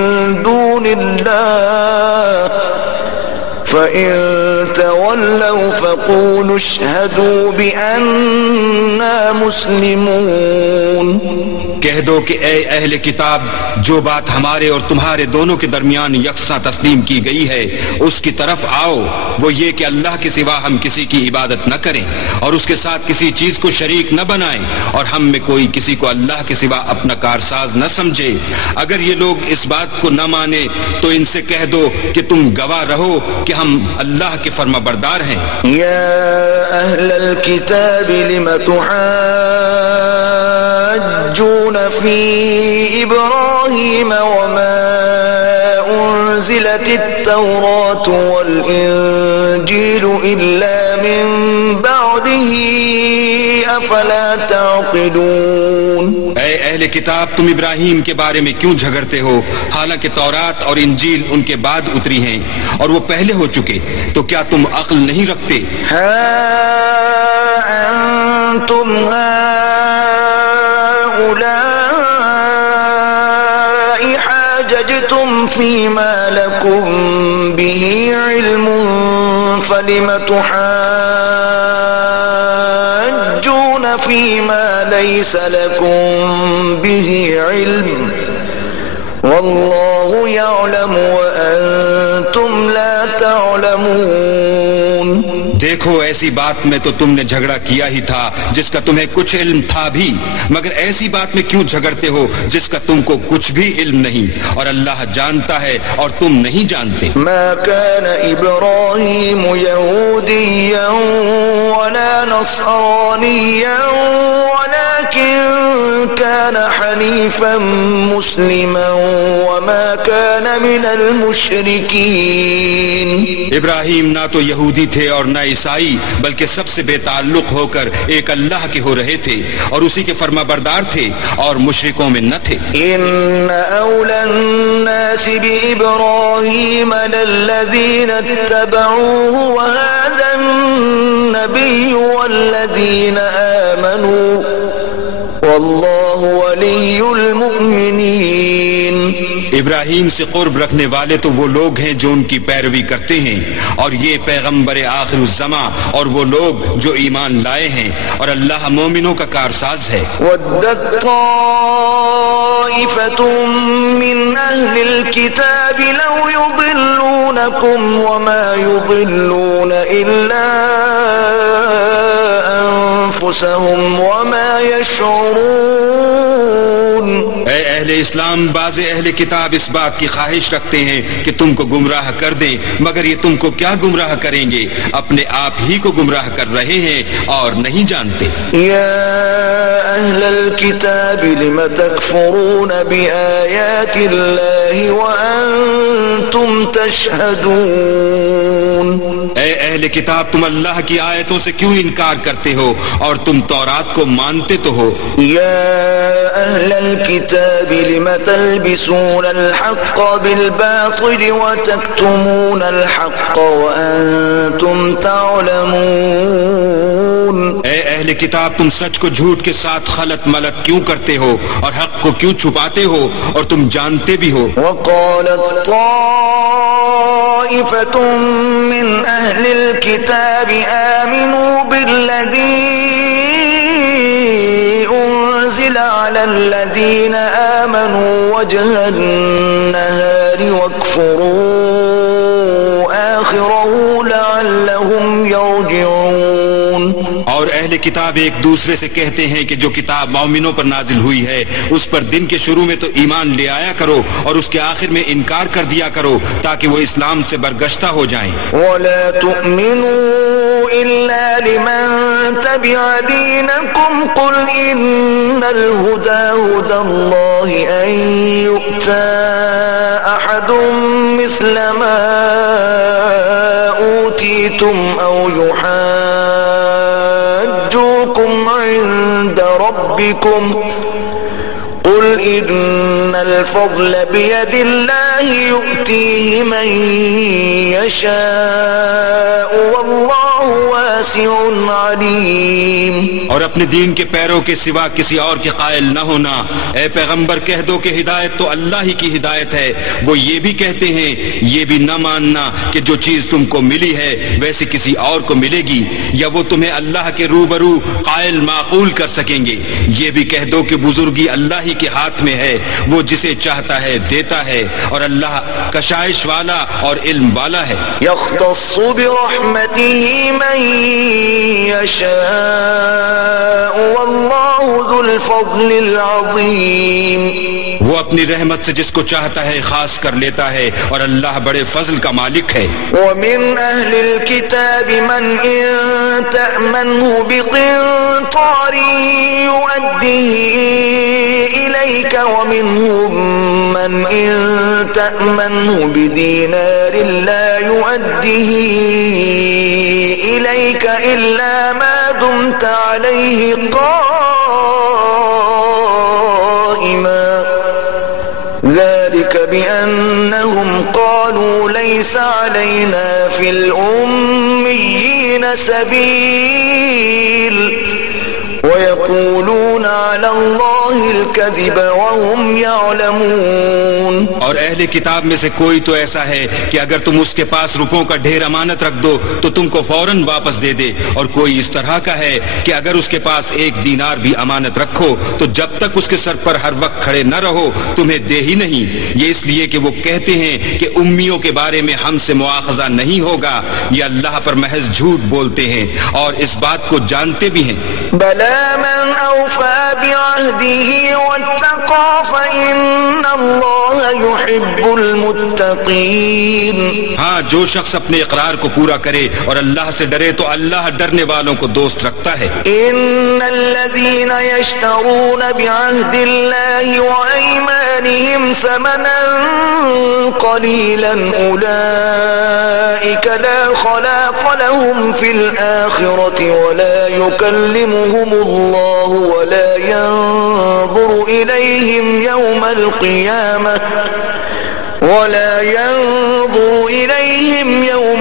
دون الله فإن تولوا فقولوا اشهدوا بأننا مسلمون. کہہ دو کہ اے اہل کتاب، جو بات ہمارے اور تمہارے دونوں کے درمیان یکساں تسلیم کی گئی ہے اس کی طرف آؤ، وہ یہ کہ اللہ کے سوا ہم کسی کی عبادت نہ کریں اور اس کے ساتھ کسی چیز کو شریک نہ بنائیں اور ہم میں کوئی کسی کو اللہ کے سوا اپنا کارساز نہ سمجھے. اگر یہ لوگ اس بات کو نہ مانے تو ان سے کہہ دو کہ تم گواہ رہو کہ ہم اللہ کے فرما بردار ہیں. یا اہل الکتاب لم تحاجون فی ابراہیم وما انزلت التوراة والانجیل الا من بعده افلا تعقلون. اے اہل کتاب، تم ابراہیم کے بارے میں کیوں جھگڑتے ہو حالانکہ تورات اور انجیل ان کے بعد اتری ہیں اور وہ پہلے ہو چکے؟ تو کیا تم عقل نہیں رکھتے؟ ہا انتم هؤلاء حاججتم فيما لكم به علم فلم تحاجون فيما ليس لكم به علم والله يعلم وأنتم لا تعلمون. دیکھو، ایسی بات میں تو تم نے جھگڑا کیا ہی تھا جس کا تمہیں کچھ علم تھا بھی، مگر ایسی بات میں کیوں جھگڑتے ہو جس کا تم کو کچھ بھی علم نہیں اور اللہ جانتا ہے اور تم نہیں جانتے. ما كان إبراهيم يهوديا ولا نصرانيا ولكن كان حنيفا مسلما وما كان من المشركين. ابراہیم نہ تو یہودی تھے اور نہ عیسائی، بلکہ سب سے بے تعلق ہو کر ایک اللہ کے ہو رہے تھے اور اسی کے فرما بردار تھے اور مشرکوں میں نہ تھے. ان اولى الناس بابراهيم للذين اتبعوه وهذا النبي والذين آمنوا والله ولي المؤمنين. ابراہیم سے قرب رکھنے والے تو وہ لوگ ہیں جو ان کی پیروی کرتے ہیں اور یہ پیغمبر آخر الزماں اور وہ لوگ جو ایمان لائے ہیں اور اللہ مومنوں کا کارساز ہے. ودت طائفة من أهل الكتاب لو يضلونكم وما يضلون إلا أنفسهم وما يشعرون. اے اہل اسلام، بعض اہل کتاب اس بات کی خواہش رکھتے ہیں کہ تم کو گمراہ کر دیں، مگر یہ تم کو کیا گمراہ کریں گے؟ اپنے آپ ہی کو گمراہ کر رہے ہیں اور نہیں جانتے. یا اہل الکتاب لم تکفرون بآیات اللہ الله وأنتم تشهدون. اے اہل کتاب تم اللہ کی آیتوں سے کیوں انکار کرتے ہو اور تم تورات کو مانتے تو ہو. يا أهل الكتاب لم تلبسون الحق بالباطل وتكتمون الحق وأنتم تعلمون. اے اہل کتاب تم سچ کو جھوٹ کے ساتھ خلط ملط کیوں کرتے ہو اور حق کو کیوں چھپاتے ہو اور تم جانتے بھی ہو. وقالت طائفة من أهل الكتاب آمنوا بالذي أنزل على الذين آمنوا وجه النهار واكفروا آخره لعلهم يرجعون. اور اہل کتاب ایک دوسرے سے کہتے ہیں کہ جو کتاب مومنوں پر نازل ہوئی ہے اس پر دن کے شروع میں تو ایمان لے آیا کرو اور اس کے آخر میں انکار کر دیا کرو تاکہ وہ اسلام سے برگشتہ ہو جائیں. ولا تؤمنوا إلا لمن تبع دينكم قل إن الهدى هدى الله أن يؤتى أحد مثل ما أوتيتم أو يحاجوكم عند ربكم قل إن الفضل بيد الله يؤتيه من يشاء والله واسع عليم. اور اپنے دین کے پیروں کے سوا کسی اور کے قائل نہ ہونا. اے پیغمبر کہہ دو کہ ہدایت تو اللہ ہی کی ہدایت ہے. وہ یہ بھی کہتے ہیں یہ بھی نہ ماننا کہ جو چیز تم کو ملی ہے ویسے کسی اور کو ملے گی یا وہ تمہیں اللہ کے روبرو قائل معقول کر سکیں گے. یہ بھی کہہ دو کہ بزرگی اللہ ہی کے ہاتھ میں ہے. وہ جسے چاہتا ہے دیتا ہے اور اللہ کشائش والا اور علم والا ہے. يختص برحمته من يشاء والله ذو الفضل العظيم. وہ اپنی رحمت سے جس کو چاہتا ہے خاص کر لیتا ہے اور اللہ بڑے فضل کا مالک ہے. ومن أهل الكتاب من إن تأمنه بقنطار يؤديه إليك ومنهم من إن تأمنه بدينار لا يؤديه إليك إلا ما دمت عليه قائما ذلك بأنهم قالوا ليس علينا في الأميين سبيل ويقولون على الله الكذب وهم يعلمون. اور اہل کتاب میں سے کوئی تو ایسا ہے کہ اگر تم اس کے پاس روپوں کا ڈھیر امانت رکھ دو تو تم کو فوراً واپس دے دے اور کوئی اس طرح کا ہے کہ اگر اس کے پاس 1 دینار بھی امانت رکھو تو جب تک اس کے سر پر ہر وقت کھڑے نہ رہو تمہیں دے ہی نہیں. یہ اس لیے کہ وہ کہتے ہیں کہ امیوں کے بارے میں ہم سے مواخذہ نہیں ہوگا. یہ اللہ پر محض جھوٹ بولتے ہیں اور اس بات کو جانتے بھی ہیں. بلى من أوفى بعهده واتقى فإن الله يحب المتقين. ہاں جو شخص اپنے اقرار کو پورا کرے اور اللہ سے ڈرے تو اللہ ڈرنے والوں کو دوست رکھتا ہے. إن الذين يشترون بعهد الله وأيمانهم ثمنا قليلا أولئك لا خلاق لهم في الآخرة ولا يكلمهم الله ولا ينظر إليهم يوم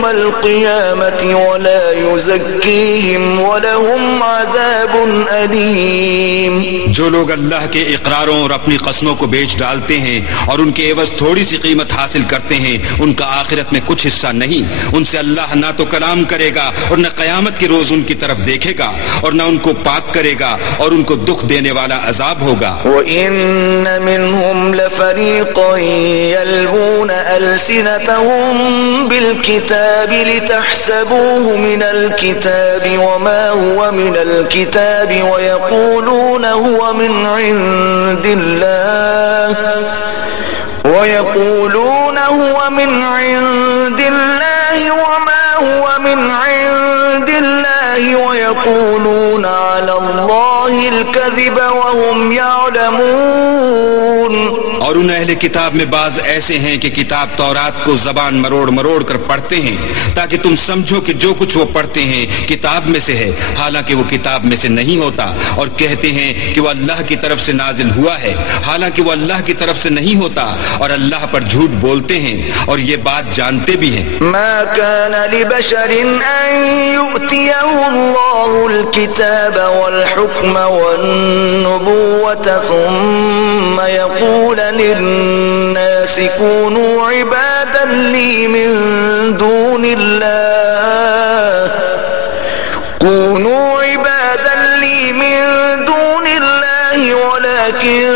القيامة ولا يزكيهم ولهم عذاب أليم. جو لوگ اللہ کے اقراروں اور اپنی قسموں کو بیچ ڈالتے ہیں اور ان کے عوض تھوڑی سی قیمت حاصل کرتے ہیں ان کا آخرت میں کچھ حصہ نہیں. ان سے اللہ نہ تو کلام کرے گا اور نہ قیامت کے روز ان کی طرف دیکھے گا اور نہ ان کو پاک کرے گا اور ان کو دکھ دینے والا عذاب ہوگا. وَإِنَّ مِنْهُمْ لَفَرِيقًا يَلْوُونَ أَلْسِنَتَهُمْ بِالْكِتَابِ لِتَحْسَبُوهُ مِنَ الْكِتَابِ وَمَا هُوَ مِنَ الْكِتَابِ وَيَقُولُونَ هُوَ مِنْ عِنْدِ اللَّهِ وَمَا هُوَ مِنْ عِنْدِ اللَّهِ وَيَقُولُونَ عَلَى اللَّهِ الْكَذِبَ وَهُمْ يَعْلَمُونَ. اور ان اہل کتاب میں بعض ایسے ہیں کہ کتاب تورات کو زبان مروڑ مروڑ کر پڑھتے ہیں تاکہ تم سمجھو کہ جو کچھ وہ پڑھتے ہیں کتاب میں سے ہے، حالانکہ وہ کتاب میں سے نہیں ہوتا، اور کہتے ہیں کہ وہ اللہ کی طرف سے نازل ہوا ہے، حالانکہ وہ اللہ کی طرف سے نہیں ہوتا، اور اللہ پر جھوٹ بولتے ہیں اور یہ بات جانتے بھی ہیں۔ ما كان لبشر أن يؤتيه الله الكتاب والحكم والنبوة ثم يقول للناس كونوا عبادا لي من دون الله ولكن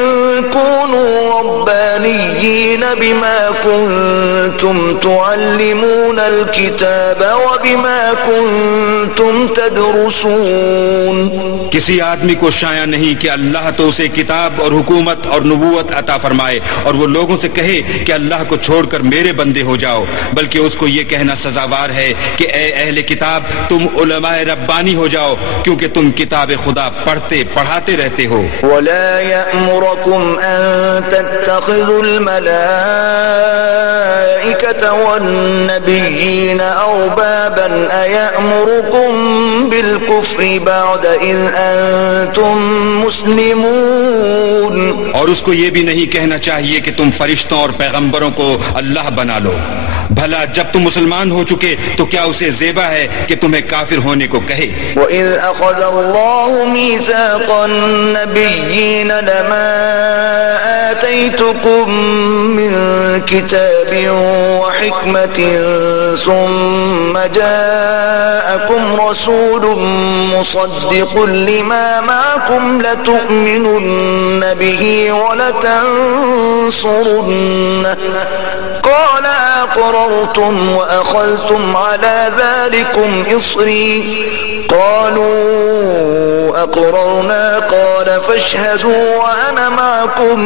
كونوا ربانيين بما كنتم تعلمون الكتاب وبما كنتم تدرسون۔ کسی آدمی کو شایع نہیں کہ اللہ تو اسے کتاب اور حکومت اور نبوت عطا فرمائے اور وہ لوگوں سے کہے کہ اللہ کو چھوڑ کر میرے بندے ہو جاؤ، بلکہ اس کو یہ کہنا سزاوار ہے کہ اے اہل کتاب تم علماء ربانی ہو جاؤ، کیونکہ تم کتاب خدا پڑھتے پڑھاتے رہتے ہو۔ ولا يأمركم أن تتخذوا الملائكة والنبيين أربابا أيأمركم بالكفر بعد إذ أنتم مسلمون۔ اور اس کو یہ بھی نہیں کہنا چاہیے کہ تم فرشتوں اور پیغمبروں کو اللہ بنا لو، بھلا جب تم مسلمان ہو چکے تو کیا اسے زیبا ہے کہ تمہیں کافر ہونے کو کہے۔ وَإِذْ أَخَذَ اللَّهُ مِيثَاقَ النَّبِيِّينَ لَمَا آتَيْتُكُم مِّن كِتَابٍ وَحِكْمَةٍ ثُمَّ جَاءَكُمْ رَسُولٌ مُصَدِّقٌ لِّمَا مَعَكُمْ لَتُؤْمِنُنَّ بِهِ وَلَتَنصُرُنَّهُ قَالَ أَقْرَرْتُمْ وَأَخَذْتُمْ عَلَى ذَلِكُمْ إِصْرِي قَالُوا أَقْرَرْنَا قَالَ فَاشْهَدُوا وَأَنَا مَعَكُمْ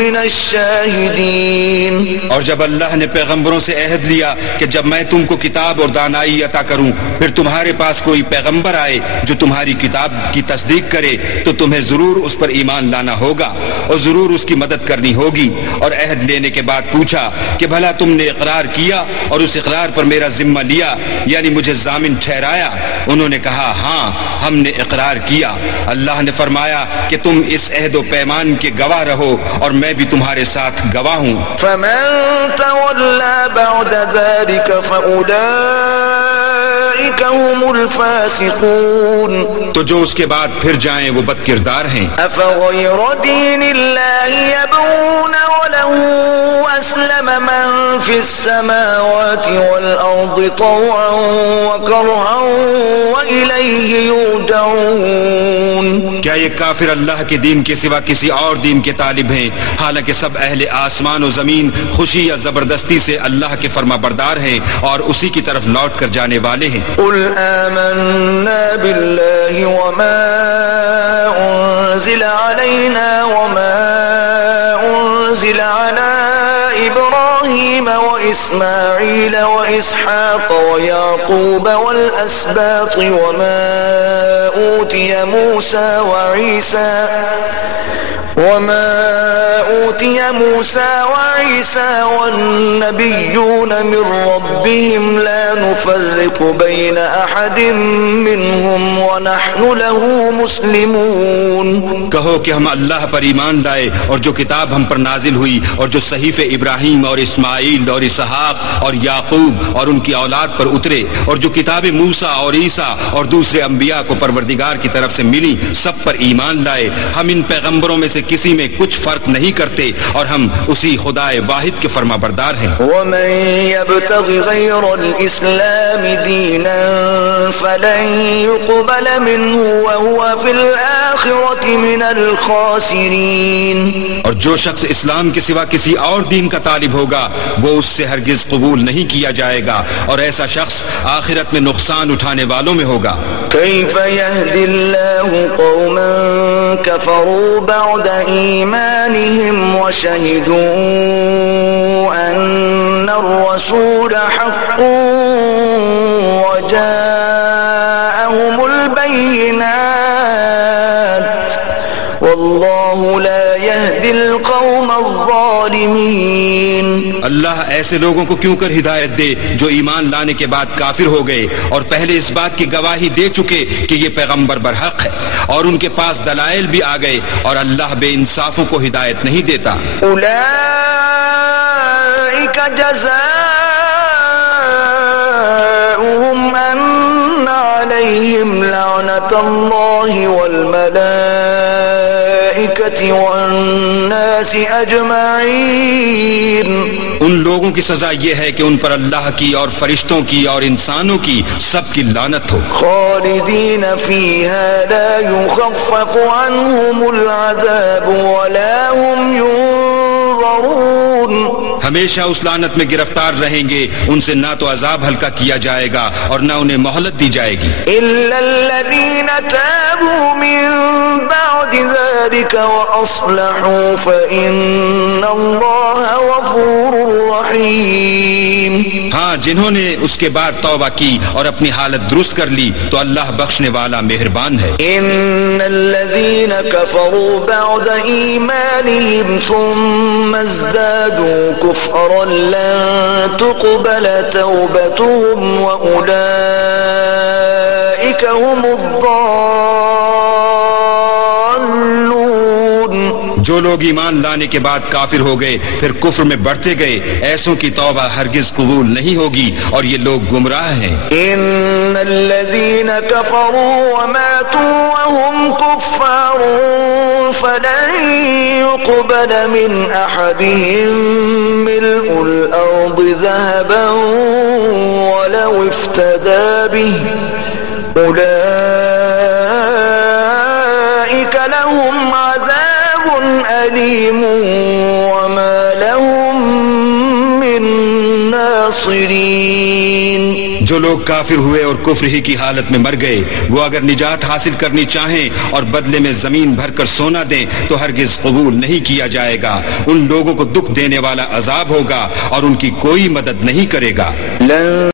مِنَ الشَّاهِدِينَ۔ اور جب اللہ نے پیغمبروں سے عہد لیا کہ جب میں تم کو کتاب اور دانائی عطا کروں پھر تمہارے پاس کوئی پیغمبر آئے جو تمہاری کتاب کی تصدیق کرے تو تمہیں ضرور اس پر ایمان لانا ہوگا اور ضرور اس کی مدد کرنی ہوگی۔ اور عہد لینے کے بعد پوچھا کہ بھلا تم نے اقرار کیا اور اس اقرار پر میرا ذمہ لیا، یعنی مجھے ضامن ٹھہرایا؟ انہوں نے کہا ہاں ہم نے اقرار کیا۔ اللہ نے فرمایا کہ تم اس عہد و پیمان کے گواہ رہو اور میں بھی تمہارے ساتھ گواہ ہوں۔ فمن تولى بعد ذلك فأولئك هم الفاسقون۔ تو جو اس کے بعد پھر جائیں وہ بد کردار ہیں۔ أفغير دين الله يبغون وله أسلم من في السماوات والأرض طوعا وكرها وإليه يرجعون۔ کیا یہ کافر اللہ کے دین کے سوا کسی اور دین کے طالب ہیں، حالانکہ سب اہل آسمان و زمین خوشی یا زبردستی سے اللہ کے فرما بردار ہیں اور اسی کی طرف لوٹ کر جانے والے ہیں۔ قل آمنا بالله وما أنزل علينا وما أنزل على إبراهيم وإسماعيل وإسحاق ويعقوب والأسباط وما أوتي موسى وعيسى والنبيون من ربهم لا نفرق بين أحد منهم ونحن له مسلمون۔ کہو کہ ہم اللہ پر ایمان لائے اور جو کتاب ہم پر نازل ہوئی اور جو صحیفے ابراہیم اور اسماعیل اور اسحاق اور یعقوب اور ان کی اولاد پر اترے اور جو کتاب موسیٰ اور عیسیٰ اور دوسرے انبیاء کو پروردگار کی طرف سے ملی سب پر ایمان لائے۔ ہم ان پیغمبروں میں سے کسی میں کچھ فرق نہیں کرتے اور ہم اسی خدا واحد کے فرما بردار ہیں۔ ومن يبتغ غير الإسلام دينا فلن يقبل منه وهو في الآخرة من الخاسرين۔ اور جو شخص اسلام کے سوا کسی اور دین کا طالب ہوگا وہ اس سے ہرگز قبول نہیں کیا جائے گا اور ایسا شخص آخرت میں نقصان اٹھانے والوں میں ہوگا۔ كيف يهدي الله قوما كفروا بعد إيمانهم وشهدوا أن الرسول حق وجاءهم البينات والله لا يهدي القوم الظالمين. اللہ ایسے لوگوں کو کیوں کر ہدایت دے جو ایمان لانے کے بعد کافر ہو گئے اور پہلے اس بات کی گواہی دے چکے کہ یہ پیغمبر برحق ہے اور ان کے پاس دلائل بھی آ گئے، اور اللہ بے انصافوں کو ہدایت نہیں دیتا. اولئک جزاؤہم ان علیہم لعنۃ اللہ والملائکۃ والناس اجمعین. ان لوگوں کی سزا یہ ہے کہ ان پر اللہ کی اور فرشتوں کی اور انسانوں کی سب کی لعنت ہو. خالدین فیہا لا یخفف عنہم العذاب ولا هم ينظرون. ہمیشہ اس لعنت میں گرفتار رہیں گے، ان سے نہ تو عذاب ہلکا کیا جائے گا اور نہ انہیں مہلت دی جائے گی. الا الذین تابوا من بعد ذلك واصلحوا فإن اللہ غفور رحیم. ہاں، جنہوں نے اس کے بعد توبہ کی اور اپنی حالت درست کر لی تو اللہ بخشنے والا مہربان ہے. ان الذين كفروا بعد ایمانهم ثم ازدادوا كفرا لن تقبل توبتهم واولئك هم الضالون. جو لوگ ایمان لانے کے بعد کافر ہو گئے پھر کفر میں بڑھتے گئے، ایسوں کی توبہ ہرگز قبول نہیں ہوگی اور یہ لوگ گمراہ ہیں. ان الذين كفروا وماتوا وهم كفار فلن يقبل من احدهم ملء الارض ذهبا ولو افتدى به اولئك لهم عذاب أليم وما لهم من ناصرين. جو لوگ کافر ہوئے اور کفر ہی کی حالت میں مر گئے، وہ اگر نجات حاصل کرنی چاہیں اور بدلے میں زمین بھر کر سونا دیں تو ہرگز قبول نہیں کیا جائے گا. ان لوگوں کو دکھ دینے والا عذاب ہوگا اور ان کی کوئی مدد نہیں کرے گا. لن